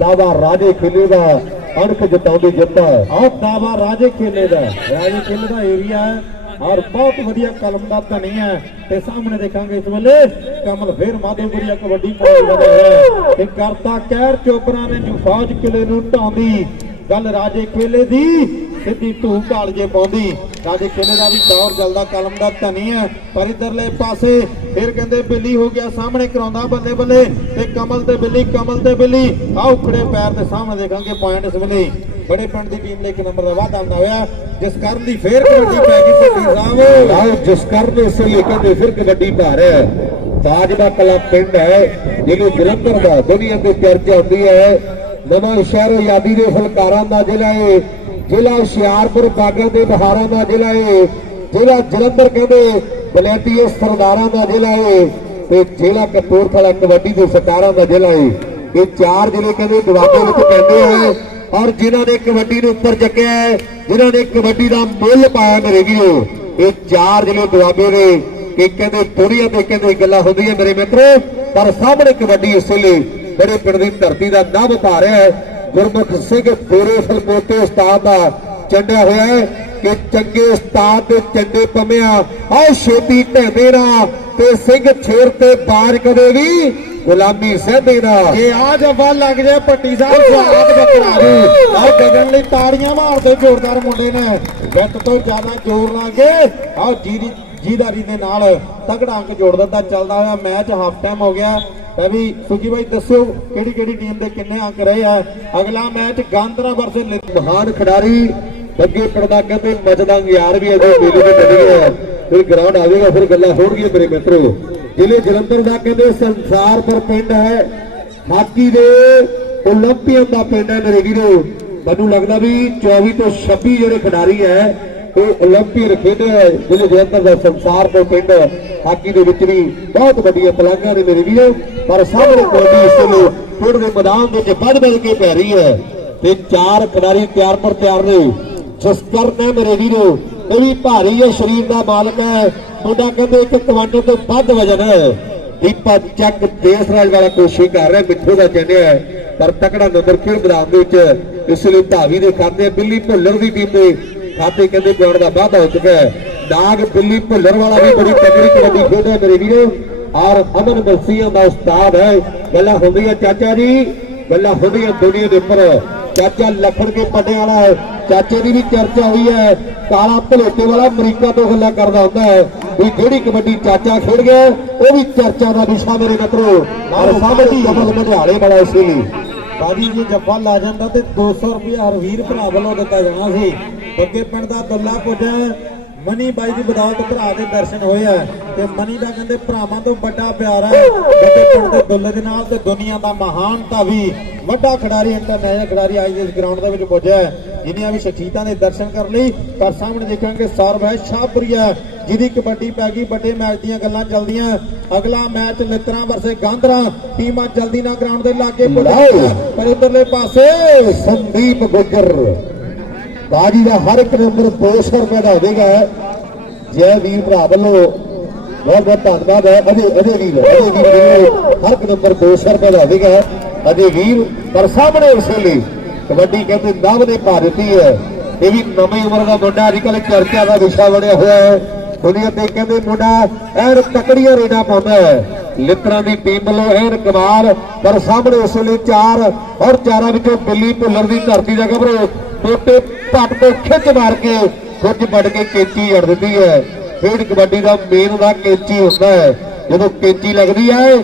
[SPEAKER 3] ਦਾਵਾ ਰਾਜੇ ਖੇਲੇ ਦਾ, ਅਣਖ ਜਤਾਉਂਦੀ ਜਿੱਤਾ
[SPEAKER 1] ਆਹ ਦਾਵਾ ਰਾਜੇ ਖੇਲੇ ਦਾ, ਰਾਜੇ ਖੇਲੇ ਦਾ ਏਰੀਆ ਹੈ ਔਰ ਬਹੁਤ ਵਧੀਆ ਕਲਮ ਦਾ ਧਨੀ ਹੈ। ਤੇ ਸਾਹਮਣੇ ਦੇਖਾਂਗੇ ਇਸ ਵੇਲੇ ਕਮਲ ਫੇਰ ਮਾਧੋਪੁਰੀਆ ਕਬੱਡੀ ਪਾਉਣ ਵਾਲਾ ਹੈ। ਤੇ ਕਰਤਾ ਕਹਿਰ ਚੋਪਰਾ ਨੇ ਜੋ ਫੌਜ ਕਿਲੇ ਨੂੰ ਢਾਉਂਦੀ, ਗੱਲ ਰਾਜੇ ਖੇਲੇ ਦੀ, ਸਿੱਧੀ ਧੂ ਕਾਲਜੇ ਪਾਉਂਦੀ। ਰਾਜੇ ਖੇਲੇ ਦਾ ਵੀ ਦੌਰ ਜਲਦਾ ਕਲਮ ਦਾ ਧਨੀ ਹੈ, ਪਰ ਇਧਰਲੇ ਪਾਸੇ ਫਿਰ ਕਹਿੰਦੇ ਬਿੱਲੀ ਹੋ ਗਿਆ, ਸਾਹਮਣੇ ਕਰਾਉਂਦਾ ਬੱਲੇ ਬੱਲੇ ਤੇ ਕਮਲ ਤੇ ਬਿੱਲੀ, ਕਮਲ ਤੇ ਬਿੱਲੀ। ਆ ਉਖੜੇ ਪੈਰ ਦੇ ਸਾਹਮਣੇ ਦੇਖਾਂਗੇ ਪੁਆਇੰਟ ਇਸ ਵੇਲੇ। ਬੜੇ ਪਿੰਡ ਦੀ ਟੀਮ ਲਈ ਇੱਕ ਨੰਬਰ ਦਾ ਵਾਧਾ ਹੁੰਦਾ ਹੋਇਆ। ਜਿਸ ਕਰਨ ਦੀ ਫੇਰ ਕਬੱਡੀ ਪੈ ਗਈ ਭੱਟੀ ਸਾਹਿਬ।
[SPEAKER 3] ਲਾਓ ਜਿਸ ਕਰਨ ਇਸੇ ਲਈ ਕਹਿੰਦੇ ਫਿਰ ਕਬੱਡੀ ਪਾ ਹੈ। ਤਾਜ ਕਲਾ ਪਿੰਡ ਹੈ, ਜਿਹਨੂੰ ਜਲੰਧਰ ਦਾ ਦੁਨੀਆ ਤੇ ਚਰਚਾ ਹੁੰਦੀ ਹੈ। ਨਵਾਂ ਸ਼ਹਿਰ ਆਜ਼ਾਦੀ ਦੇ ਫਲਕਾਰਾਂ ਦਾ ਜ਼ਿਲ੍ਹਾ ਹੈ। ਜ਼ਿਲ੍ਹਾ ਹੁਸ਼ਿਆਰਪੁਰ ਬਾਗਾਂ ਦੇ ਬਹਾਰਾਂ ਦਾ ਜ਼ਿਲ੍ਹਾ ਹੈ ਜ਼ਿਲ੍ਹਾ ਜਲੰਧਰ ਕਹਿੰਦੇ ਬਲੇਟੀ ਸਰਦਾਰਾਂ ਦਾ ਜ਼ਿਲ੍ਹਾ ਹੈ ਤੇ ਜ਼ਿਲ੍ਹਾ ਕਪੂਰਥਲਾ ਕਬੱਡੀ ਦੇ ਸਰਕਾਰਾਂ ਦਾ ਜ਼ਿਲ੍ਹਾ ਹੈ ਇਹ ਚਾਰ ਜ਼ਿਲ੍ਹੇ ਕਹਿੰਦੇ ਦੁਆਬੇ ਵਿੱਚ ਪੈਂਦੇ ਹੈ ਔਰ ਜਿਨ੍ਹਾਂ ਨੇ ਕਬੱਡੀ ਨੂੰ ਉੱਪਰ ਚੱਕਿਆ ਹੈ, ਜਿਨ੍ਹਾਂ ਨੇ ਕਬੱਡੀ ਦਾ ਮੁੱਲ ਪਾਇਆ ਮੇਰੇ ਵੀਰੋ, ਇਹ ਚਾਰ ਜ਼ਿਲ੍ਹੇ ਦੁਆਬੇ ਦੇ ਕਿ ਕਹਿੰਦੇ ਦੁਨੀਆ ਤੇ ਕਹਿੰਦੇ ਗੱਲਾਂ ਹੁੰਦੀਆਂ ਮੇਰੇ ਮਿੱਤਰੋ। ਪਰ ਸਾਹਮਣੇ ਕਬੱਡੀ ਇਸ ਲਈ ਮੇਰੇ ਪਿੰਡ ਦੀ ਧਰਤੀ ਦਾ ਨਾਮ ਪਾ ਰਿਹਾ ਹੈ। ਗੁਰਮੁਖ ਸਿੰਘ ਪੂਰੇ ਫਲਪੋਤੇ ਉਸਤਾਦ ਦਾ ਚੰਡਿਆ ਹੋਇਆ ਹੈ ਕਿ ਚੰਗੇ ਉਸਤਾਦ ਦੇ ਚੰਡੇ ਪਮਿਆ ਆਓ ਛੇਤੀ ਢੇਦੇ ਨਾ ਤੇ ਸਿੰਘ ਛੇਰ ਤੇ ਬਾਜ ਕਦੇ ਵੀ ਗੁਲਾਮੀ ਸਹਿਦੇ ਨਾ
[SPEAKER 1] ਜੇ ਆ ਜੱਫਾ ਲੱਗ ਜਾਏ ਭੱਟੀ ਸਾਹਿਬ ਸਵਾਦ ਬੱਕਰਾ ਦੀ ਆਹ ਗਗਨ ਲਈ ਤਾੜੀਆਂ ਮਾਰਦੇ ਜ਼ੋਰਦਾਰ ਮੁੰਡੇ ਨੇ। ਗੱਟ ਤੋਂ ਜ਼ਿਆਦਾ ਜ਼ੋਰ ਲਾ ਕੇ ਆਹ ਜੀਰੀ ਜੀਦਾਰੀ ਦੇ ਨਾਲ ਤਗੜਾ ਅੰਕ ਜੋੜ ਦਿੱਤਾ, ਚੱਲਦਾ ਹੋਇਆ ਮੈਚ ਹਾਫ ਟਾਈਮ ਹੋ ਗਿਆ। ਤਾਂ ਵੀ ਸੁਖੀ ਭਾਈ ਦੱਸਿਓ ਕਿਹੜੀ ਕਿਹੜੀ ਟੀਮ ਦੇ ਕਿੰਨੇ ਅੰਕ ਰਹੇ ਆ? ਅਗਲਾ ਮੈਚ ਗਾਂਦਰਾ ਵਰਸਸ
[SPEAKER 3] ਮਹਾਨ ਖਿਡਾਰੀ ਅੱਗੇ ਪੜਦਾਗਾ ਤੇ ਮਜਦਾਂ ਯਾਰ ਵੀ ਅਜੇ ਮੇਲੇ ਤੇ ਚੱਲੀ ਹੈ ਫਿਰ ਗਰਾਊਂਡ ਆਵੇਗਾ ਫਿਰ ਗੱਲਾਂ ਹੋਣਗੀਆਂ ਮੇਰੇ ਮਿੱਤਰੋ। ਜ਼ਿਲ੍ਹੇ ਜਲੰਧਰ ਦਾ ਕਹਿੰਦੇ ਸੰਸਾਰ ਪਰ ਪਿੰਡ ਹੈ। ਹਾਕੀ ਦੇ 올림ਪੀਅਨ ਦਾ ਪਿੰਡ ਹੈ ਨਰੇਗੀ ਨੂੰ ਮੈਨੂੰ ਲੱਗਦਾ ਵੀ 24 ਤੋਂ 26 ਜਿਹੜੇ ਖਿਡਾਰੀ ਹੈ ਕੋਈ 올림ਪੀਅਰ ਖੇਡਿਆ ਜਿਹੜੇ ਜੇਤਰ ਦਾ ਸੰਸਾਰ ਤੋਂ ਪਿੰਡ ਹਾਕੀ ਦੇ ਵਿੱਚ ਵੀ ਬਹੁਤ ਵੱਡੀਆਂ ਪਲਾਂਘਾਂ ਨੇ ਮੇਰੇ ਵੀਰੋ, ਪਰ ਸਾਹਮਣੇ ਕੋਟੀ ਇਸ ਨੂੰ ਫੁੱਟ ਦੇ ਮੈਦਾਨ ਦੇ ਵਿੱਚ ਵੱਧ ਵੱਧ ਕੇ ਪੈ ਰਹੀ ਹੈ। ਤੇ ਚਾਰ ਖਿਡਾਰੀ ਤਿਆਰ ਪਰ ਤਿਆਰ ਨੇ। ਜਸਕਰ ਨੇ ਮੇਰੇ ਵੀਰੋ, ਇਹ ਵੀ ਭਾਰੀ ਹੈ, ਸਰੀਰ ਦਾ ਮਾਲਕ ਹੈ। ਮੁੰਡਾ ਕਹਿੰਦੇ ਇੱਕ ਕਵਾਂਟੇ ਤੋਂ ਵੱਧ ਵਜਨ ਹੈ। ਦੀਪਾ ਚੱਕ ਦੇਸਰਾਜ ਵਾਲਾ ਕੋਸ਼ਿਸ਼ ਕਰ ਰਿਹਾ, ਮਿੱਠੂ ਦਾ ਚੰਨਿਆ ਪਰ ਤਕੜਾ ਨੰਬਰ ਖੇਡ ਮੈਦਾਨ ਦੇ ਵਿੱਚ। ਇਸ ਲਈ ਧਾਵੀ ਦੇ ਕਰਦੇ ਬਿੱਲੀ ਭੁੱਲਰ ਦੀ ਟੀਮ ਦੇ ਖਾਤੇ ਕਹਿੰਦੇ ਗੋਲ ਦਾ ਵਾਧਾ ਹੋ ਚੁੱਕਾ ਹੈ। ਨਾਗ ਬਿੱਲੀ ਭੁੱਲਰ ਵਾਲਾ ਵੀ ਬੜੀ ਤਕੜੀ ਕਬੱਡੀ ਖੇਡਦਾ ਮੇਰੇ ਵੀਰੋ। ਔਰ ਅਮਨ ਬਲਸੀਆਂ ਦਾ ਉਸਤਾਦ ਹੈ। ਗੱਲਾਂ ਹੁੰਦੀਆਂ ਚਾਚਾ ਜੀ, ਗੱਲਾਂ ਹੁੰਦੀਆਂ ਦੁਨੀਆ ਦੇ ਉੱਪਰ। ਚਾਚਾ ਲਖਣ ਕੇ ਪੱਡੇ ਵਾਲਾ ਚਾਚੇ ਦੀ ਵੀ ਚਰਚਾ ਹੋਈ ਹੈ। ਕਾਲਾ ਭਲੇਟੇ ਵਾਲਾ ਅਮਰੀਕਾ ਤੋਂ ਗੱਲਾਂ ਕਰਦਾ ਹੁੰਦਾ ਹੈ। ਵੀ ਜਿਹੜੀ ਕਬੱਡੀ ਚਾਚਾ ਖੇਡ ਗਿਆ, ਉਹ ਵੀ ਚਰਚਾ ਦਾ ਵਿਸ਼ਾ ਮੇਰੇ ਮਿੱਤਰੋ। ਔਰ ਸਾਹਮਣੇ ਕਮਲ ਮਝਾਲੇ ਵਾਲਾ ਇਸ ਲਈ
[SPEAKER 1] ਬਾਜੀ ਜੀ ਜੱਫਾ ਲਾ ਜਾਂਦਾ ਤੇ 200 ਰੁਪਏ ਹਰ ਵੀਰ ਭਰਾ ਵੱਲੋਂ ਦਿੱਤਾ ਜਾਣਾ ਸੀ। ਅੱਗੇ ਪਿੰਡ ਦਾ ਦੁੱਲਾ ਪੁੱਜਾ ਮਨੀ ਬਾਈ ਦੀ ਬਦੌਲਤ ਭਰਾ ਦੇ ਦਰਸ਼ਨ ਹੋਏ ਆ ਤੇ ਮਨੀ ਦਾ ਕਹਿੰਦੇ ਭਰਾਵਾਂ ਤੋਂ ਵੱਡਾ ਪਿਆਰ ਹੈ ਵੱਡੇ ਪਿੰਡ ਦੇ ਦੁੱਲੇ ਦੇ ਨਾਲ ਤੇ ਦੁਨੀਆ ਦਾ ਮਹਾਨ ਧਾਵੀ ਵੱਡਾ ਖਿਡਾਰੀ, ਇੰਟਰਨੈਸ਼ਨਲ ਖਿਡਾਰੀ ਅੱਜ ਇਸ ਗਰਾਊਂਡ ਦੇ ਵਿੱਚ ਪੁੱਜਿਆ। ਜਿਨ੍ਹਾਂ ਵੀ ਸ਼ਖਸੀਅਤਾਂ ਦੇ ਦਰਸ਼ਨ ਕਰਨ ਲਈ ਪਰ ਸਾਹਮਣੇ ਦੇਖਾਂਗੇ ਸੌਰਵ ਹੈ ਸ਼ਾਹਪੁਰੀਆ ਜਿਹਦੀ ਕਬੱਡੀ ਪੈ ਗਈ ਵੱਡੇ ਮੈਚ ਦੀਆਂ ਗੱਲਾਂ ਚੱਲਦੀਆਂ। ਅਗਲਾ ਮੈਚ ਲਿੱਤਰਾਂ ਵਰਸੇ ਗਾਂਧਰਾ ਟੀਮਾਂ ਜਲਦੀ ਨਾਲ ਗਰਾਊਂਡ ਦੇ ਲਾਗੇ ਪੁੱਜੀਆਂ ਪਰ ਉਧਰਲੇ ਪਾਸੇ
[SPEAKER 3] ਸੰਦੀਪ ਗੁੱਜਰ। ਬਾਜੀ ਦਾ ਹਰ ਇੱਕ ਨੰਬਰ 200 ਰੁਪਏ ਦਾ ਹੋਵੇਗਾ। ਜੈ ਵੀਰ ਭਰਾ ਵੱਲੋਂ ਬਹੁਤ ਬਹੁਤ ਧੰਨਵਾਦ ਹੈ। ਅਜੇ ਅਜੇ ਵੀਰ ਅਜੇ ਵੀਰ ਵੱਲੋਂ ਹਰ ਇੱਕ ਨੰਬਰ 200 ਰੁਪਏ ਦਾ ਹੋਵੇਗਾ। ਅਜੇ ਵੀਰ ਪਰ ਸਾਹਮਣੇ ਉਸ ਲਈ ਕਬੱਡੀ ਕਹਿੰਦੇ ਨਵ ਨੇ ਪਾ ਦਿੱਤੀ ਹੈ। ਇਹ ਵੀ ਨਵੀਂ ਉਮਰ ਦਾ ਮੁੰਡਾ ਅੱਜ ਕੱਲ੍ਹ ਚਰਚਾ ਦਾ ਵਿਸ਼ਾ ਬਣਿਆ ਹੋਇਆ ਹੈ। ਦੁਨੀਆ ਤੇ ਕਹਿੰਦੇ ਮੁੰਡਾ ਐਨ ਤਕੜੀਆਂ ਰੇਡਾਂ ਪਾਉਂਦਾ ਹੈ। ਲਿੱਤਰਾਂ ਦੀ ਟੀਮ ਵੱਲੋਂ ਐਨ ਕਮਾਲ, ਪਰ ਸਾਹਮਣੇ ਉਸ ਲਈ ਚਾਰ ਔਰ ਚਾਰਾਂ ਵਿੱਚੋਂ ਬਿੱਲੀ ਭੁੱਲਰ ਦੀ ਧਰਤੀ ਦਾ ਘਬਰੋ ਟੋਟੇ ਪੱਟ ਤੋਂ ਖਿੱਚ ਮਾਰ ਕੇ ਖੁੱਜ ਵੱਢ ਕੇ ਕੇਚੀ ਅੜ ਦਿੰਦੀ ਹੈ। ਖੇਡ ਕਬੱਡੀ ਦਾ ਮੇਨ ਦਾ ਕੇਚੀ ਹੁੰਦਾ ਹੈ। ਜਦੋਂ ਕੇਚੀ ਲੱਗਦੀ ਹੈ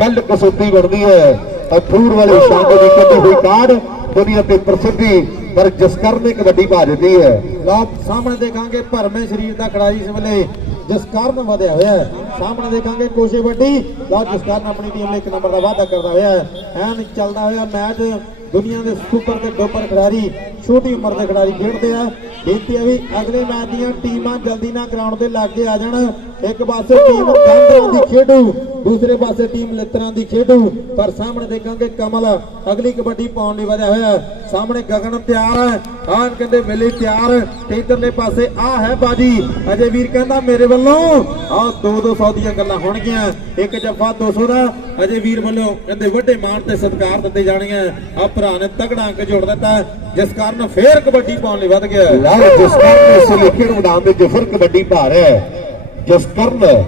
[SPEAKER 3] ਗੱਲ ਕਸੂਤੀ ਬਣਦੀ ਹੈ। ਅਥੂਰ ਵਾਲੇ ਸ਼ਾਂਤ ਦੀ ਕੱਢੀ ਹੋਈ ਕਾਢ ਦੁਨੀਆ ਤੇ ਪ੍ਰਸਿੱਧੀ ਪਰ ਜਸਕਰ ਨੇ ਕਬੱਡੀ ਪਾ ਦਿੱਤੀ ਹੈ।
[SPEAKER 1] ਲਓ, ਸਾਹਮਣੇ ਦੇਖਾਂਗੇ ਭਰਮੇ ਸਰੀਰ ਦਾ ਖਿਡਾਰੀ ਇਸ ਵੇਲੇ ਜਸਕਰਨ ਵਧਿਆ ਹੋਇਆ ਹੈ। ਸਾਹਮਣੇ ਦੇਖਾਂਗੇ ਕੋਸ਼ੇ ਵੱਡੀ। ਲਓ, ਜਸਕਰਨ ਆਪਣੀ ਟੀਮ ਲਈ ਇੱਕ ਨੰਬਰ ਦਾ ਵਾਅਦਾ ਕਰਦਾ ਹੋਇਆ ਹੈ। ਐਨ ਚੱਲਦਾ ਹੋਇਆ ਮੈਚ ਦੁਨੀਆ ਦੇ ਸੁਪਰ ਤੇ ਡੋਪਰ ਖਿਡਾਰੀ ਛੋਟੀ ਉਮਰ ਦੇ ਖਿਡਾਰੀ ਖੇਡਦੇ ਆ। ਬੇਨਤੀ ਹੈ ਵੀ ਅਗਲੇ ਮੈਚ ਦੀਆਂ ਟੀਮਾਂ ਜਲਦੀ ਨਾਲ ਗਰਾਊਂਡ ਦੇ ਲਾਗੇ ਆ ਜਾਣ। ਇੱਕ ਪਾਸੇ ਟੀਮ ਗਾਂਧਰਾਂ ਦੀ ਖੇਡੂ ਦੂਸਰੇ ਪਾਸੇ ਟੀਮ ਲਿੱਤਰਾਂ ਦੀ ਖੇਡੂ। ਪਰ ਸਾਹਮਣੇ ਦੇਖਾਂਗੇ ਕਮਲ। ਅਗਲੀ ਕਬੱਡੀ ਪਾਉਣ ਲਈ ਵਧਿਆ ਹੋਇਆ। ਸਾਹਮਣੇ ਗਗਨ ਤਿਆਰ ਹੈ ਆਹ ਕਹਿੰਦੇ ਵੇਲੇ ਤਿਆਰ। ਤੇ ਇਧਰਲੇ ਪਾਸੇ ਆ ਹੈ ਬਾਜੀ। ਅਜੇ ਵੀਰ ਕਹਿੰਦਾ ਮੇਰੇ ਵੱਲੋਂ। ਆ 2 200 ਦੀਆਂ ਗੱਲਾਂ ਹੋਣਗੀਆਂ। ਇੱਕ ਜੱਫਾ 200 ਦਾ। ਅਜੇ ਵੀਰ ਵੱਲੋਂ ਕਹਿੰਦੇ ਵੱਡੇ ਮਾਣ ਤੇ ਸਤਿਕਾਰ ਦਿੱਤੇ ਜਾਣਗੇ। ਆ ਭਰਾ ਨੇ ਤਗੜਾ ਅੰਕ ਜੋੜ ਦਿੱਤਾ। ਜਿਸ ਕਾਰਨ ਫੇਰ ਕਬੱਡੀ ਪਾਉਣ ਲਈ ਵੱਧ ਗਿਆ
[SPEAKER 3] ਲਓ ਜਸਕਰਨ ਇਸ ਲਿਖਣ ਮੈਦਾਨ ਦੇ ਜਫਰ ਕਬੱਡੀ ਪਾ ਰਿਹਾ ਹੈ। ਜਸਕਰਨ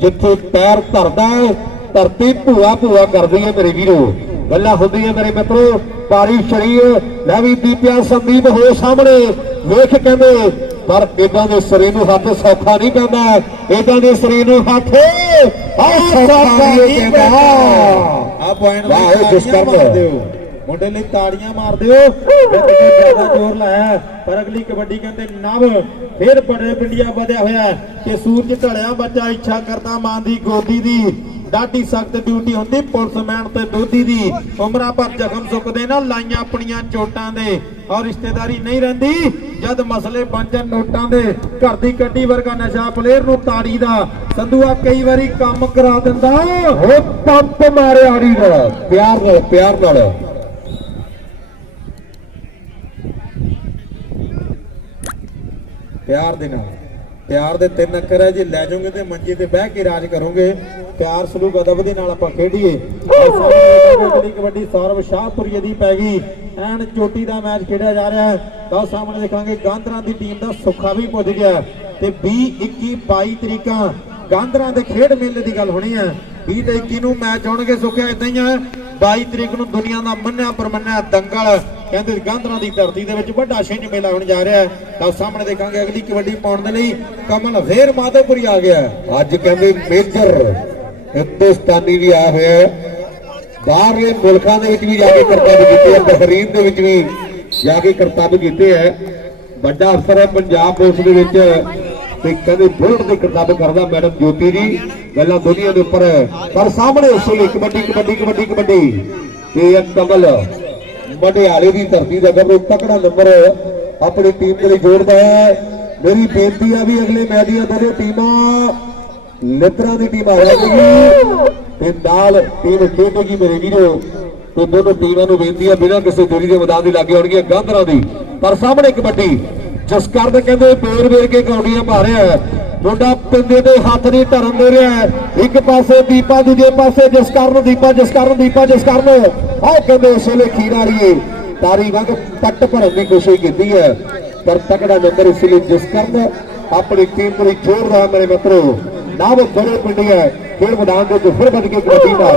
[SPEAKER 3] ਜਿੱਥੇ ਪੈਰ ਧਰਦਾ ਹੈ ਧਰਤੀ ਭੂਆ ਭੂਆ ਕਰਦੀ ਹੈ ਮੇਰੇ ਵੀਰੋ। ਗੱਲਾਂ ਹੁੰਦੀਆਂ ਮੇਰੇ ਮਿੱਤਰੋ ਭਾਰੀ ਸ਼ਰੀਰ ਲੈ ਵੀ ਦੀਪਿਆ ਸੰਦੀਪ ਹੋ ਸਾਹਮਣੇ। ਵੇਖ ਕਹਿੰਦੇ ਪਰ ਇਦਾਂ ਦੇ ਸਰੀਰ ਨੂੰ ਹੱਥ ਸੌਖਾ ਨਹੀਂ ਪੈਂਦਾ। ਇਦਾਂ ਦੇ ਸਰੀਰ ਨੂੰ ਹੱਥ ਆ ਸੌਖਾ ਨਹੀਂ ਪੈਂਦਾ।
[SPEAKER 1] ਆ ਪੁਆਇੰਟ
[SPEAKER 3] ਵਾਹ।
[SPEAKER 1] ਮਾਰ ਦਿਓ ਮੁੰਡੇ ਲਈ ਤਾੜੀਆਂ ਮਾਰ ਦਿਓ ਵਿੱਚ ਜ਼ਿਆਦਾ ਜ਼ੋਰ ਲਾਇਆ ਪਰ ਅਗਲੀ ਕਬੱਡੀ ਕਹਿੰਦੇ ਨਵ, ਫਿਰ ਬੜੇ ਪਿੰਡੀਆਂ ਵਧਿਆ ਹੋਇਆ ਕਿ ਸੂਰਜ ਢਲਿਆ ਬੱਚਾ ਇੱਛਾ ਕਰਦਾ ਮਾਂ ਦੀ ਗੋਦੀ ਦੀ। ਡਾਢੀ ਸਖਤ ਡਿਊਟੀ ਹੁੰਦੀ, ਪੁਲਿਸਮੈਨ ਤੇ ਦੋਧੀ ਦੀ। ਉਮਰਾਂ ਪਰ ਜ਼ਖਮ ਸੁੱਕਦੇ ਨਾ, ਲਾਈਆਂ ਆਪਣੀਆਂ ਚੋਟਾਂ ਦੇ। ਔਰ ਰਿਸ਼ਤੇਦਾਰੀ ਨਹੀਂ ਰਹਿੰਦੀ, ਜਦ ਮਸਲੇ ਬਣ ਜਾਣ ਨੋਟਾਂ ਦੇ। ਘਰ ਦੀ ਕੱਢੀ ਵਰਗਾ ਨਸ਼ਾ ਪਲੇਅਰ ਨੂੰ ਤਾੜੀ ਦਾ। ਸੰਧੂਆ ਕਈ ਵਾਰੀ ਕੰਮ ਕਰਾ ਦਿੰਦਾ।
[SPEAKER 3] ਉਹ ਪੰਪ ਮਾਰਿਆ ਆੜੀ ਨਾਲ, ਪਿਆਰ ਨਾਲ ਪਿਆਰ ਨਾਲ।
[SPEAKER 1] ਪਿਆਰ ਦੇ ਨਾਲ। ਪਿਆਰ ਦੇ ਤਿੰਨ ਅੱਖਰ ਹੈ ਜੇ। ਲੈ ਜਾਓਗੇ ਤੇ ਮੰਜੇ ਤੇ ਬਹਿ ਕੇ ਰਾਜ ਕਰੋਗੇ। ਪਿਆਰ ਸਲੂਕ ਅਦਬ ਦੇ ਨਾਲ ਆਪਾਂ ਖੇਡੀਏ। ਆਹ ਕਬੱਡੀ ਸੌਰਵ ਸ਼ਾਹਪੁਰੀਏ ਦੀ ਪੈ ਗਈ। ਐਨ ਚੋਟੀ ਦਾ ਮੈਚ ਖੇਡਿਆ ਜਾ ਰਿਹਾ ਹੈ। ਤਾਂ ਸਾਹਮਣੇ ਦੇਖਾਂਗੇ ਗਾਂਧਰਾਂ ਦੀ ਟੀਮ ਦਾ ਸੁੱਖਾ ਵੀ ਪੁੱਜ ਗਿਆ ਤੇ 20 21 22 ਤਰੀਕਾਂ ਗਾਂਧਰਾਂ ਦੇ ਖੇਡ ਮੇਲੇ ਦੀ ਗੱਲ ਹੋਣੀ ਹੈ। 20 ਤੇ 21 ਨੂੰ ਮੈਚ ਹੋਣਗੇ ਸੁੱਖਿਆ ਇਦਾਂ ਹੀ ਹੈ 22 ਤਰੀਕ ਨੂੰ ਦੁਨੀਆ ਦਾ ਮੰਨਿਆ ਪਰਮੰਨਿਆ ਦੰਗਲ, ਕਹਿੰਦੇ ਗਾਂਧਰਾਂ ਦੀ ਧਰਤੀ ਦੇ ਵਿੱਚ ਵੱਡਾ ਛਿੰਝ ਮੇਲਾ ਹੋਣ ਜਾ ਰਿਹਾ ਹੈ। ਤਾਂ ਸਾਹਮਣੇ ਦੇਖਾਂਗੇ ਅਗਲੀ ਕਬੱਡੀ ਪਾਉਣ ਦੇ ਲਈ ਕਮਲ ਫੇਰ ਮਾਧੋਪੁਰੀ ਆ ਗਿਆ
[SPEAKER 3] ਅੱਜ ਕਹਿੰਦੇ ਮੇਜਰ ਹਿੰਦੁਸਤਾਨੀ ਵੀ ਆ ਹੋਇਆ ਬਾਹਰਲੇ ਮੁਲਕਾਂ ਦੇ ਵਿੱਚ ਵੀ ਜਾ ਕੇ ਕਰਤੱਵ ਕੀਤੇ ਆ, ਬਹਰੀਨ ਦੇ ਵਿੱਚ ਵੀ ਜਾ ਕੇ ਕਰਤੱਵ ਕੀਤੇ ਹੈ ਵੱਡਾ ਅਫਸਰ ਹੈ ਪੰਜਾਬ ਪੁਲਿਸ ਦੇ ਵਿੱਚ ਤੇ ਕਹਿੰਦੇ ਬੁਲਟ ਦੇ ਕਰਤੱਵ ਕਰਦਾ ਮੈਡਮ ਜੋਤੀ ਜੀ। ਗੱਲਾਂ ਦੁਨੀਆ ਦੇ ਉੱਪਰ। ਹੈ। ਪਰ ਸਾਹਮਣੇ ਉਸ ਕਬੱਡੀ ਕਬੱਡੀ ਕਬੱਡੀ ਕਬੱਡੀ। ਤੇ ਇੱਕ ਕਮਲ ਮਢਿਆਲੇ ਦੀ ਧਰਤੀ ਦਾ ਗੱਭਰੂ ਤਕੜਾ ਨੰਬਰ ਆਪਣੀ ਟੀਮ ਦੇ ਲਈ ਜੋੜਦਾ ਹੈ। ਮੇਰੀ ਬੇਨਤੀ ਆ ਵੀ ਅਗਲੇ ਮੈਚ ਦੀਆਂ ਦੋਨੋਂ ਟੀਮਾਂ ਲਿੱਤਰਾਂ ਦੀ ਟੀਮ ਆ ਤੇ ਨਾਲ ਟੀਮ ਖੇਡੇਗੀ ਮੇਰੇ ਵੀਰੋ। ਤੇ ਦੋਨੋਂ ਟੀਮਾਂ ਨੂੰ ਬੇਨਤੀ ਆ ਬਿਨਾਂ ਕਿਸੇ ਦੂਰੀ ਦੇ ਮੈਦਾਨ ਦੀ ਲਾਗੇ ਹੋਣਗੀਆਂ ਗਾਂਧਰਾਂ ਦੀ। ਪਰ ਸਾਹਮਣੇ ਕਬੱਡੀ ਜਸਕਰਨ ਕਹਿੰਦੇ ਪੇਰ ਵੇਰ ਕੇ ਕੌਡੀਆਂ ਪਾ ਰਿਹਾ ਹੈ ਮੁੰਡਾ ਪਿੰਦੇ ਦੇ ਹੱਥ ਨਹੀਂ ਧਰਨ ਦੇ ਰਿਹਾ ਹੈ। ਇੱਕ ਪਾਸੇ ਦੀਪਾ, ਦੂਜੇ ਪਾਸੇ ਜਸਕਰਨ, ਦੀਪਾ ਜਸਕਰਨ ਦੀਪਾ, ਜਸਕਰਨ। ਆਹ ਕਹਿੰਦੇ ਇਸ ਵੇਲੇ ਖੀਰ ਤਾਰੀ ਵਾਂਗ ਪੱਟ ਭਰਨ ਦੀ ਕੋਸ਼ਿਸ਼ ਕੀਤੀ ਹੈ। ਪਰ ਤਕੜਾ ਨੰਬਰ ਇਸ ਲਈ ਜਿਸ ਜਸਕਰਨ, ਆਪਣੀ ਟੀਮ ਨੂੰ ਜੋੜਦਾ ਮੇਰੇ ਮਿੱਤਰੋ। ਨਾ ਬੜੇ ਪਿੰਡੀ ਹੈ ਖੇਡ ਮੈਦਾਨ ਦੇ ਵਿੱਚ ਫਿਰ ਵੱਜ ਕੇ ਕਬੱਡੀ ਮਾਰ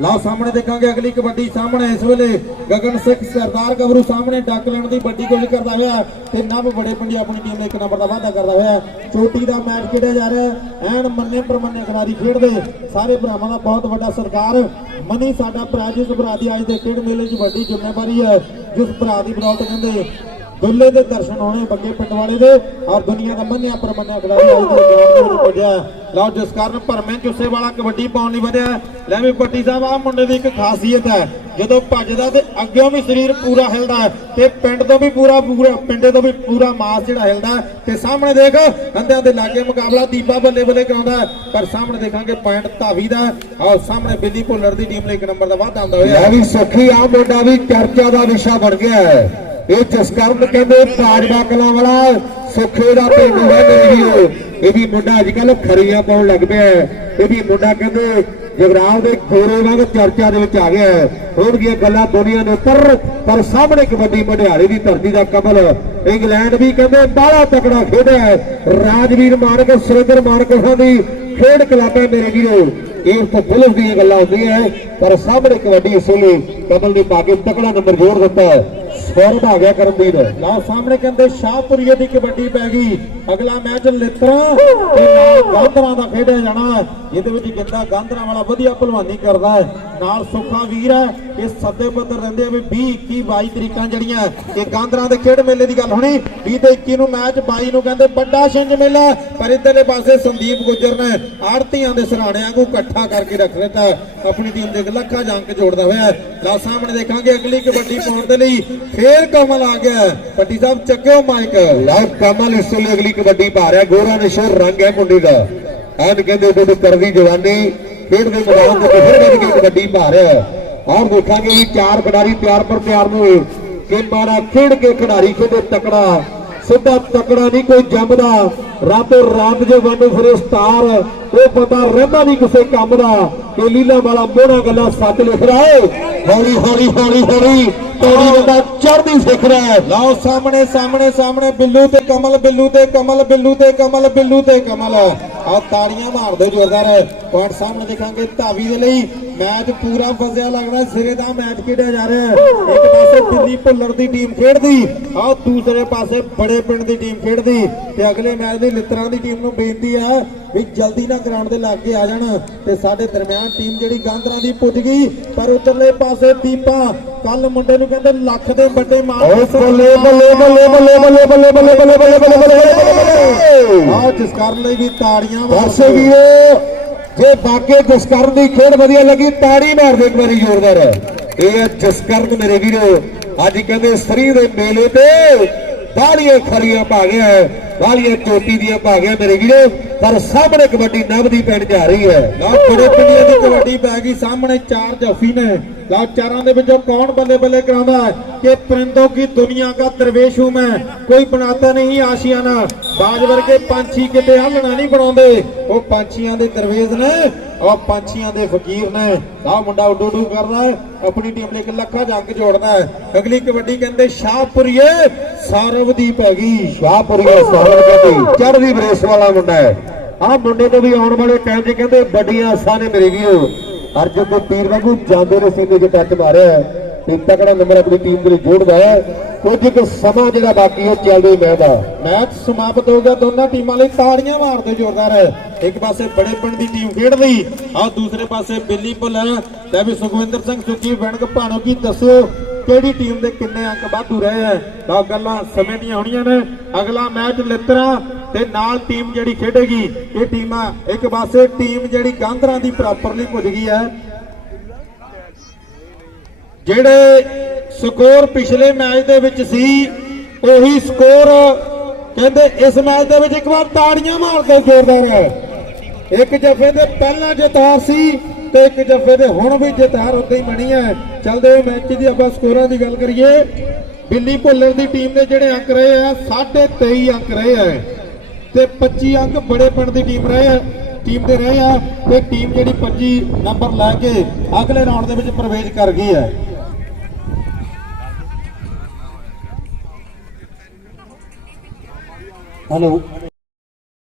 [SPEAKER 1] ਲਓ ਸਾਹਮਣੇ ਦੇਖਾਂਗੇ ਅਗਲੀ ਕਬੱਡੀ ਸਾਹਮਣੇ, ਇਸ ਵੇਲੇ ਗਗਨ ਸਿੰਘ ਸਰਦਾਰ ਗਬਰੂ ਸਾਹਮਣੇ ਡੱਕ ਲੈਣ ਦੀ ਵੱਡੀ ਕੋਸ਼ਿਸ਼ ਕਰਦਾ ਹੋਇਆ ਤੇ ਨਵ ਬੜੇ ਪਿੰਡੀ ਆਪਣੀ ਟੀਮ ਨੇ ਇੱਕ ਨੰਬਰ ਦਾ ਵਾਅਦਾ ਕਰਦਾ ਹੋਇਆ। ਚੋਟੀ ਦਾ ਮੈਚ ਖੇਡਿਆ ਜਾ ਰਿਹਾ ਐਨ ਮੰਨੇ ਪਰਮੰਨੇ ਖਿਡਾਰੀ ਖੇਡਦੇ। ਸਾਰੇ ਭਰਾਵਾਂ ਦਾ ਬਹੁਤ ਵੱਡਾ ਸਰਕਾਰ। ਮਨੀ ਸਾਡਾ ਭਰਾ ਜਿਸ ਭਰਾ ਦੀ ਅੱਜ ਦੇ ਖੇਡ ਮੇਲੇ 'ਚ ਵੱਡੀ ਜ਼ਿੰਮੇਵਾਰੀ ਹੈ, ਜਿਸ ਭਰਾ ਦੀ ਬਦੌਲਤ ਕਹਿੰਦੇ, ਦੁੱਲੇ ਦੇ ਦਰਸ਼ਨ ਹੋਣੇ ਬੱਗੇ ਪਿੰਡ ਵਾਲੇ ਦੇ। ਔਰ ਦੁਨੀਆ ਦਾ ਮੰਨਿਆ ਪਰਮੰਨਿਆ ਖਿਡਾਰੀ ਅੱਜ ਦੇ ਗਰਾਊਂਡ ਦੇ ਵਿੱਚ ਪੁੱਜਿਆ। ਲਓ ਜਿਸ ਕਾਰਨ ਭਰਮੇ ਚੁੱਸੇ ਵਾਲਾ ਕਬੱਡੀ ਪਾਉਣ ਲਈ ਵਧਿਆ ਲੈ ਵੀ ਪੱਟੀ ਸਾਹਿਬ ਆ ਮੁੰਡੇ ਦੀ ਇੱਕ ਖਾਸੀਅਤ ਹੈ। ਜਦੋਂ ਭੱਜਦਾ ਤੇ ਅੱਗਿਓਂ ਵੀ ਸਰੀਰ ਪੂਰਾ ਹਿਲਦਾ ਤੇ ਪਿੰਡ ਤੋਂ ਵੀ ਪੂਰਾ ਪੂਰਾ, ਪਿੰਡੇ ਤੋਂ ਵੀ ਪੂਰਾ ਮਾਸ ਜਿਹੜਾ ਹਿਲਦਾ ਤੇ ਸਾਹਮਣੇ ਦੇਖ, ਹੰਦਿਆਂ ਦੇ ਲਾਗੇ ਮੁਕਾਬਲਾ ਦੀਪਾ ਬੱਲੇ ਬੱਲੇ ਕਰਾਉਂਦਾ ਪਰ ਸਾਹਮਣੇ ਦੇਖਾਂਗੇ ਪੁਆਇੰਟ ਧਾਵੀ ਦਾ ਔਰ ਸਾਹਮਣੇ ਬਿੱਲੀ ਭੁੱਲਰ ਦੀ ਟੀਮ ਲਈ ਇੱਕ ਨੰਬਰ ਦਾ ਵਾਧਾ ਆਉਂਦਾ ਹੋਇਆ
[SPEAKER 3] ਇਹ ਵੀ ਸੁਖੀ ਆ, ਮੁੰਡਾ ਵੀ ਚਰਚਾ ਦਾ ਵਿਸ਼ਾ ਬਣ ਗਿਆ ਹੈ। ਇਹ ਜਸਕਰਨ ਕਹਿੰਦੇ ਪਾਜਵਾ ਕਲਾਂ ਵਾਲਾ ਸੁਖੇ ਦਾ ਪਿੰਡ ਹੈ ਮੇਰੇ ਵੀਰੋ ਇਹ ਵੀ ਮੁੰਡਾ ਅੱਜ ਕੱਲ ਖਰੀਆਂ ਪਾਉਣ ਲੱਗ ਪਿਆ ਹੈ। ਇਹ ਵੀ ਮੁੰਡਾ ਕਹਿੰਦੇ ਜਗਰਾਵ ਦੇ ਖੋਰੇ ਵਾਂਗ ਚਰਚਾ ਦੇ ਵਿੱਚ ਆ ਗਿਆ ਹੈ। ਹੋਣਗੀਆਂ ਗੱਲਾਂ ਦੁਨੀਆ ਦੇ ਉੱਪਰ ਪਰ ਸਾਹਮਣੇ ਕਬੱਡੀ ਮਢਿਆਲੇ ਦੀ ਧਰਤੀ ਦਾ ਕਮਲ। ਇੰਗਲੈਂਡ ਵੀ ਕਹਿੰਦੇ ਬਾਹਲਾ ਤਕੜਾ ਖੇਡਿਆ ਹੈ। ਰਾਜਵੀਰ ਮਾਨਕ ਸੁਰਿੰਦਰ ਮਾਨਕ ਉਹਨਾਂ ਦੀ ਖੇਡ ਕਲੱਬ ਹੈ ਮੇਰੇ ਵੀਰੋ। ਇਹ ਤਾਂ ਪੁਲਿਸ ਦੀਆਂ ਗੱਲਾਂ ਹੁੰਦੀਆਂ ਹੈ, ਪਰ ਸਾਹਮਣੇ ਕਬੱਡੀ ਇਸ ਕਮਲ ਨੇ ਪਾ ਕੇ ਤਕੜਾ ਨੰਬਰ ਜੋੜ ਦਿੱਤਾ ਹੈ ਸੌਰਵ ਆ ਗਿਆ ਕਰਮਦੀਪ
[SPEAKER 1] ਲਓ ਸਾਹਮਣੇ ਕਹਿੰਦੇ ਸ਼ਾਹਪੁਰੀਏ ਦੀ ਕਬੱਡੀ ਪੈ ਗਈ। ਅਗਲਾ ਮੈਚ ਲਿੱਤਰਾਂ ਤੇ ਨਾਲ ਗਾਂਧਰਾਂ ਦਾ ਖੇਡਿਆ ਜਾਣਾ। ਇਹਦੇ ਵਿੱਚ ਗਿੰਦਾ ਗਾਂਧਰਾਂ ਵਾਲਾ ਵਧੀਆ ਭਲਵਾਨੀ ਕਰਦਾ ਹੈ। ਨਾਲ ਸੁੱਖਾ ਵੀਰ ਹੈ। ਇਹ ਸੱਦੇ ਪੱਧਰ ਰਹਿੰਦੇ ਆ ਵੀ 20 21 22 ਤਰੀਕਾਂ ਜਿਹੜੀਆਂ, ਇਹ ਗਾਂਧਰਾਂ ਦੇ ਖੇਡ ਮੇਲੇ ਦੀ ਗੱਲ ਹੋਣੀ। 20 ਤੇ 21 ਨੂੰ ਮੈਚ 22 ਨੂੰ ਕਹਿੰਦੇ ਵੱਡਾ ਛਿੰਝ ਮੇਲਾ। ਪਰ ਇੱਧਰਲੇ ਪਾਸੇ ਸੰਦੀਪ ਗੁੱਜਰ ਨੇ ਆੜਤੀਆਂ ਦੇ ਸਰਾਣਿਆਂ ਨੂੰ ਇਕੱਠਾ ਕਰਕੇ ਰੱਖ ਦਿੱਤਾ ਆਪਣੀ ਟੀਮ ਦੇ ਲੱਖਾਂ ਜੰਗ ਜੋੜਦਾ ਹੋਇਆ ਲਓ ਸਾਹਮਣੇ ਦੇਖਾਂਗੇ ਅਗਲੀ ਕਬੱਡੀ ਪਾਉਣ ਦੇ ਲਈ। ਫੇਰ ਕਮਲ ਆ ਗਿਆ ਪੱਟੀ ਸਾਹਿਬ, ਚੱਕਿਓ ਮਾਈਕ
[SPEAKER 3] ਲਓ ਕਮਲ ਇਸ ਵੇਲੇ ਅਗਲੀ ਕਬੱਡੀ ਪਾ ਰਿਹਾ। ਗੋਰਾ ਨਿਸ਼ਰ ਰੰਗ ਹੈ ਮੁੰਡੇ ਦਾ। ਐਨ ਕਹਿੰਦੇ ਉਹਦੇ ਕਰਦੀ ਜਵਾਨੀ। ਖੇਡ ਦੇ ਮੈਦਾਨ ਦੇ ਫਿਰ ਵੱਜ ਕੇ ਕਬੱਡੀ ਪਾ ਰਿਹਾ ਔਰ ਦੇਖਾਂਗੇ ਵੀ ਚਾਰ ਖਿਡਾਰੀ ਪਿਆਰ ਪਰ ਪਿਆਰ ਨੂੰ। ਕਿ ਮਾਰਾ ਖੇਡ ਕੇ ਖਿਡਾਰੀ ਖੇਡੇ ਤਕੜਾ। ਸਿੱਧਾ ਤਕੜਾ ਨਹੀਂ, ਕੋਈ ਜੰਮਦਾ। ਰਾਤੋਂ ਰਾਤ ਜੇ ਵਾਨੂੰ ਫਿਰ ਸਟਾਰ ਉਹ ਪਤਾ ਰਹਿੰਦਾ ਨਹੀਂ ਕਿਸੇ ਕੰਮ ਦਾ। ਕਿ ਲੀਲਾ ਵਾਲਾ ਮੋਹਣਾ ਗੱਲਾਂ ਸੱਚ ਲਿਖ ਰਿਹਾ ਹੈ ਹੌਲੀ ਹੌਲੀ ਹੌਲੀ ਹੌਲੀ ਤੋੜੀ ਬੰਦਾ ਚੜ੍ਹਦੀ ਸਿੱਖ ਰਿਹਾ
[SPEAKER 1] ਲਓ, ਸਾਹਮਣੇ ਸਾਹਮਣੇ ਸਾਹਮਣੇ, ਬਿੱਲੂ ਤੇ ਕਮਲ, ਬਿੱਲੂ ਤੇ ਕਮਲ, ਬਿੱਲੂ ਤੇ ਕਮਲ, ਬਿੱਲੂ ਤੇ ਕਮਲ। ਆ ਤਾੜੀਆਂ ਮਾਰਦੇ ਜ਼ੋਰਦਾਰ। ਪੁਆਇੰਟ ਸਾਹਮਣੇ ਦੇਖਾਂਗੇ ਧਾਵੀ ਦੇ ਲਈ। ਮੈਚ ਪੂਰਾ ਫਸਿਆ ਲੱਗਦਾ ਸਿਰੇ ਦਾ ਮੈਚ ਖੇਡਿਆ ਜਾ ਰਿਹਾ ਹੈ ਇੱਕ ਪਾਸੇ ਦਿੱਲੀ ਭੁੱਲਰ ਦੀ ਟੀਮ ਖੇਡਦੀ ਆ ਦੂਸਰੇ ਪਾਸੇ ਬੜੇ ਪਿੰਡ ਦੀ ਟੀਮ ਖੇਡਦੀ ਤੇ ਅਗਲੇ ਮੈਚ ਦੀ ਲਿੱਤਰਾਂ ਦੀ ਟੀਮ ਨੂੰ ਬੇਨਤੀ ਆ ਵੀ ਜਲਦੀ ਨਾ ਗਰਾਊਂਡ ਦੇ ਲਾਗੇ ਆ ਜਾਣ ਤੇ ਸਾਡੇ ਦਰਮਿਆਨ ਟੀਮ ਜਿਹੜੀ ਗਾਂਧਰਾਂ ਦੀ ਪੁੱਜ ਗਈ ਪਰ ਉਧਰਲੇ ਪਾਸੇ ਦੀਪਾ ਕੱਲ ਮੁੰਡੇ ਨੂੰ ਕਹਿੰਦੇ ਲੱਖ ਦੇ ਵੱਡੇ ਮਾਰ
[SPEAKER 3] ਬੱਲੇ ਬੱਲੇ ਬੱਲੇ ਬੱਲੇ ਬੱਲੇ ਬੱਲੇ ਬੱਲੇ ਬੱਲੇ ਬੱਲੇ ਬੱਲੇ ਬੱਲੇ
[SPEAKER 1] ਆ ਜਿਸ ਕਰਨ ਲਈ ਵੀ ਤਾੜੀਆਂ
[SPEAKER 3] ਦਰਸ਼ਕ ਵੀਰੋ ਜੇ ਬਾਕੀ ਜਸਕਰਨ ਦੀ ਖੇਡ ਵਧੀਆ ਲੱਗੀ, ਤਾੜੀ ਮਾਰ ਦੇ ਇੱਕ ਵਾਰੀ ਜ਼ੋਰਦਾਰ। ਇਹ ਹੈ ਜਸਕਰਨ ਮੇਰੇ ਵੀਰੋ, ਅੱਜ ਕਹਿੰਦੇ ਸਰੀ ਦੇ ਮੇਲੇ ਤੇ ਬਾਲੀਆਂ ਖਰੀਆਂ ਭਾਗਿਆ ਵਾਲੀਆਂ ਚੋਟੀ ਦੀਆਂ ਭਾਗਿਆ ਮੇਰੇ ਵੀਰੋ, ਪਰ ਸਾਹਮਣੇ ਕਬੱਡੀ ਨਵ ਦੀ ਪੈਣ ਜਾ ਰਹੀ ਹੈ।
[SPEAKER 1] ਲਓ, ਬੜੇ ਪਿੰਡੀਆਂ ਦੀ ਕਬੱਡੀ ਪੈ ਗਈ, ਸਾਹਮਣੇ ਚਾਰ ਜਫੀ ਨੇ। ਲਓ, ਚਾਰਾਂ ਦੇ ਵਿੱਚੋਂ ਕੌਣ ਬੱਲੇ ਬੱਲੇ ਕਰਾਉਂਦਾ ਹੈ? ਕਿ ਪਰਿੰਦੋ ਕੀ ਦੁਨੀਆ ਦਾ ਦਰਵੇਸ਼ ਹੂੰ ਮੈਂ? ਕੋਈ ਬਣਾਤਾ ਨਹੀਂ ਆਸ਼ੀਆਨਾ। ਬਾਜ ਵਰਗੇ ਪੰਛੀ ਕਿਤੇ ਹੱਲਣਾ ਨਹੀਂ ਬਣਾਉਂਦੇ। ਉਹ ਪੰਛੀਆਂ ਦੇ ਦਰਵੇਸ਼ ਨੇ। ਉਹ ਪੰਛੀਆਂ ਦੇ ਫਕੀਰ ਨੇ। ਆਹ ਮੁੰਡਾ ਉੱਡੂ ਉੱਡੂ ਕਰਦਾ ਹੈ। ਆਪਣੀ ਟੀਮ ਲਈ ਇੱਕ ਲੱਖਾ ਜੰਗ ਜੋੜਦਾ ਹੈ। ਅਗਲੀ ਕਬੱਡੀ ਕਹਿੰਦੇ ਸ਼ਾਹਪੁਰੀਏ ਸਾਰਵ ਦੀ ਪੈ ਗਈ
[SPEAKER 3] ਸ਼ਾਹਪੁਰੀਆ ਸੌਰਵ ਕਹਿੰਦੇ ਚੜ੍ਹਦੀ ਬਰੇਸ ਵਾਲਾ ਮੁੰਡਾ ਹੈ। ਆਹ ਮੁੰਡੇ ਤੋਂ ਵੀ ਆਉਣ ਵਾਲੇ ਟਾਈਮ 'ਚ ਕਹਿੰਦੇ ਵੱਡੀਆਂ ਆਸਾਂ ਨੇ ਮੇਰੇ ਵੀਰੋ ਅਰਜਨ ਦੇ ਪੀਰ ਵਾਂਗੂ ਜਾਂਦੇ ਨੇ ਸੀਨੇ 'ਚ ਟੱਚ ਮਾਰਿਆ ਹੈ। ਤੇ ਤਕੜਾ ਨੰਬਰ ਆਪਣੀ ਟੀਮ ਦੇ ਲਈ ਜੋੜਦਾ ਹੈ। ਕੁਝ ਕੁ ਸਮਾਂ ਜਿਹੜਾ ਬਾਕੀ ਹੈ ਚੱਲਦੇ ਮੈਚ ਦਾ।
[SPEAKER 1] ਮੈਚ ਸਮਾਪਤ ਹੋ ਗਿਆ, ਦੋਨਾਂ ਟੀਮਾਂ ਲਈ ਤਾੜੀਆਂ ਮਾਰਦੇ ਜ਼ੋਰਦਾਰ ਇੱਕ ਪਾਸੇ ਬੜੇ ਪਿੰਡ ਦੀ ਟੀਮ ਖੇਡ ਰਹੀ, ਆ ਦੂਸਰੇ ਪਾਸੇ ਬਿੱਲੀ ਭੁੱਲਰ ਤੇ ਵੀ ਸੁਖਵਿੰਦਰ ਸਿੰਘ ਸੁੱਚੀ, ਵਣਕ ਭਾਣੋ ਕੀ ਦੱਸੋ ਕਿਹੜੀ ਟੀਮ ਦੇ ਕਿੰਨੇ ਅੰਕ ਵਾਧੂ ਰਹੇ ਆ ਤਾਂ ਗੱਲਾਂ ਸਮੇਂ ਦੀਆਂ ਹੋਣੀਆਂ ਨੇ। ਅਗਲਾ ਮੈਚ ਲਿੱਤਰਾ ਤੇ ਨਾਲ ਟੀਮ ਜਿਹੜੀ ਖੇਡੇਗੀ। ਇਹ ਟੀਮਾਂ ਇੱਕ ਪਾਸੇ ਟੀਮ ਜਿਹੜੀ ਗਾਂਧਰਾਂ ਦੀ ਪ੍ਰਾਪਰਲੀ ਪੁੱਜ ਗਈ ਹੈ। ਜਿਹੜੇ ਸਕੋਰ ਪਿਛਲੇ ਮੈਚ ਦੇ ਵਿੱਚ ਸੀ, ਉਹੀ ਸਕੋਰ ਕਹਿੰਦੇ ਇਸ ਮੈਚ ਦੇ ਵਿੱਚ ਇੱਕ ਵਾਰ ਤਾੜੀਆਂ ਮਾਰਦੇ ਜ਼ੋਰਦਾਰ ਹੈ। ਇੱਕ ਜਫੇ ਦੇ ਪਹਿਲਾਂ ਜਿਤਾਰ ਸੀ ਤੇ ਇੱਕ ਜਫੇ ਦੇ ਹੁਣ ਵੀ ਜਿਤਾਰ ਉੱਤੇ ਹੀ ਬਣੀ ਹੈ। ਚੱਲਦੇ ਹੋਏ ਮੈਚ ਦੀ ਆਪਾਂ ਸਕੋਰਾਂ ਦੀ ਗੱਲ ਕਰੀਏ, ਬਿੱਲੀ ਭੁੱਲਰ ਦੀ ਟੀਮ ਦੇ ਜਿਹੜੇ ਅੰਕ ਰਹੇ ਆ 23.5 ਅੰਕ ਰਹੇ ਆ ਤੇ 25 ਅੰਕ ਬੜੇ ਪਿੰਡ ਦੀ ਟੀਮ ਰਹੇ ਆ, ਟੀਮ ਦੇ ਰਹੇ ਆ ਤੇ ਟੀਮ ਜਿਹੜੀ 25 ਨੰਬਰ ਲੈ ਕੇ ਅਗਲੇ ਰਾਉਂਡ ਦੇ ਵਿੱਚ ਪ੍ਰਵੇਸ਼ ਕਰ ਗਈ ਹੈ।
[SPEAKER 3] ਹਲੋ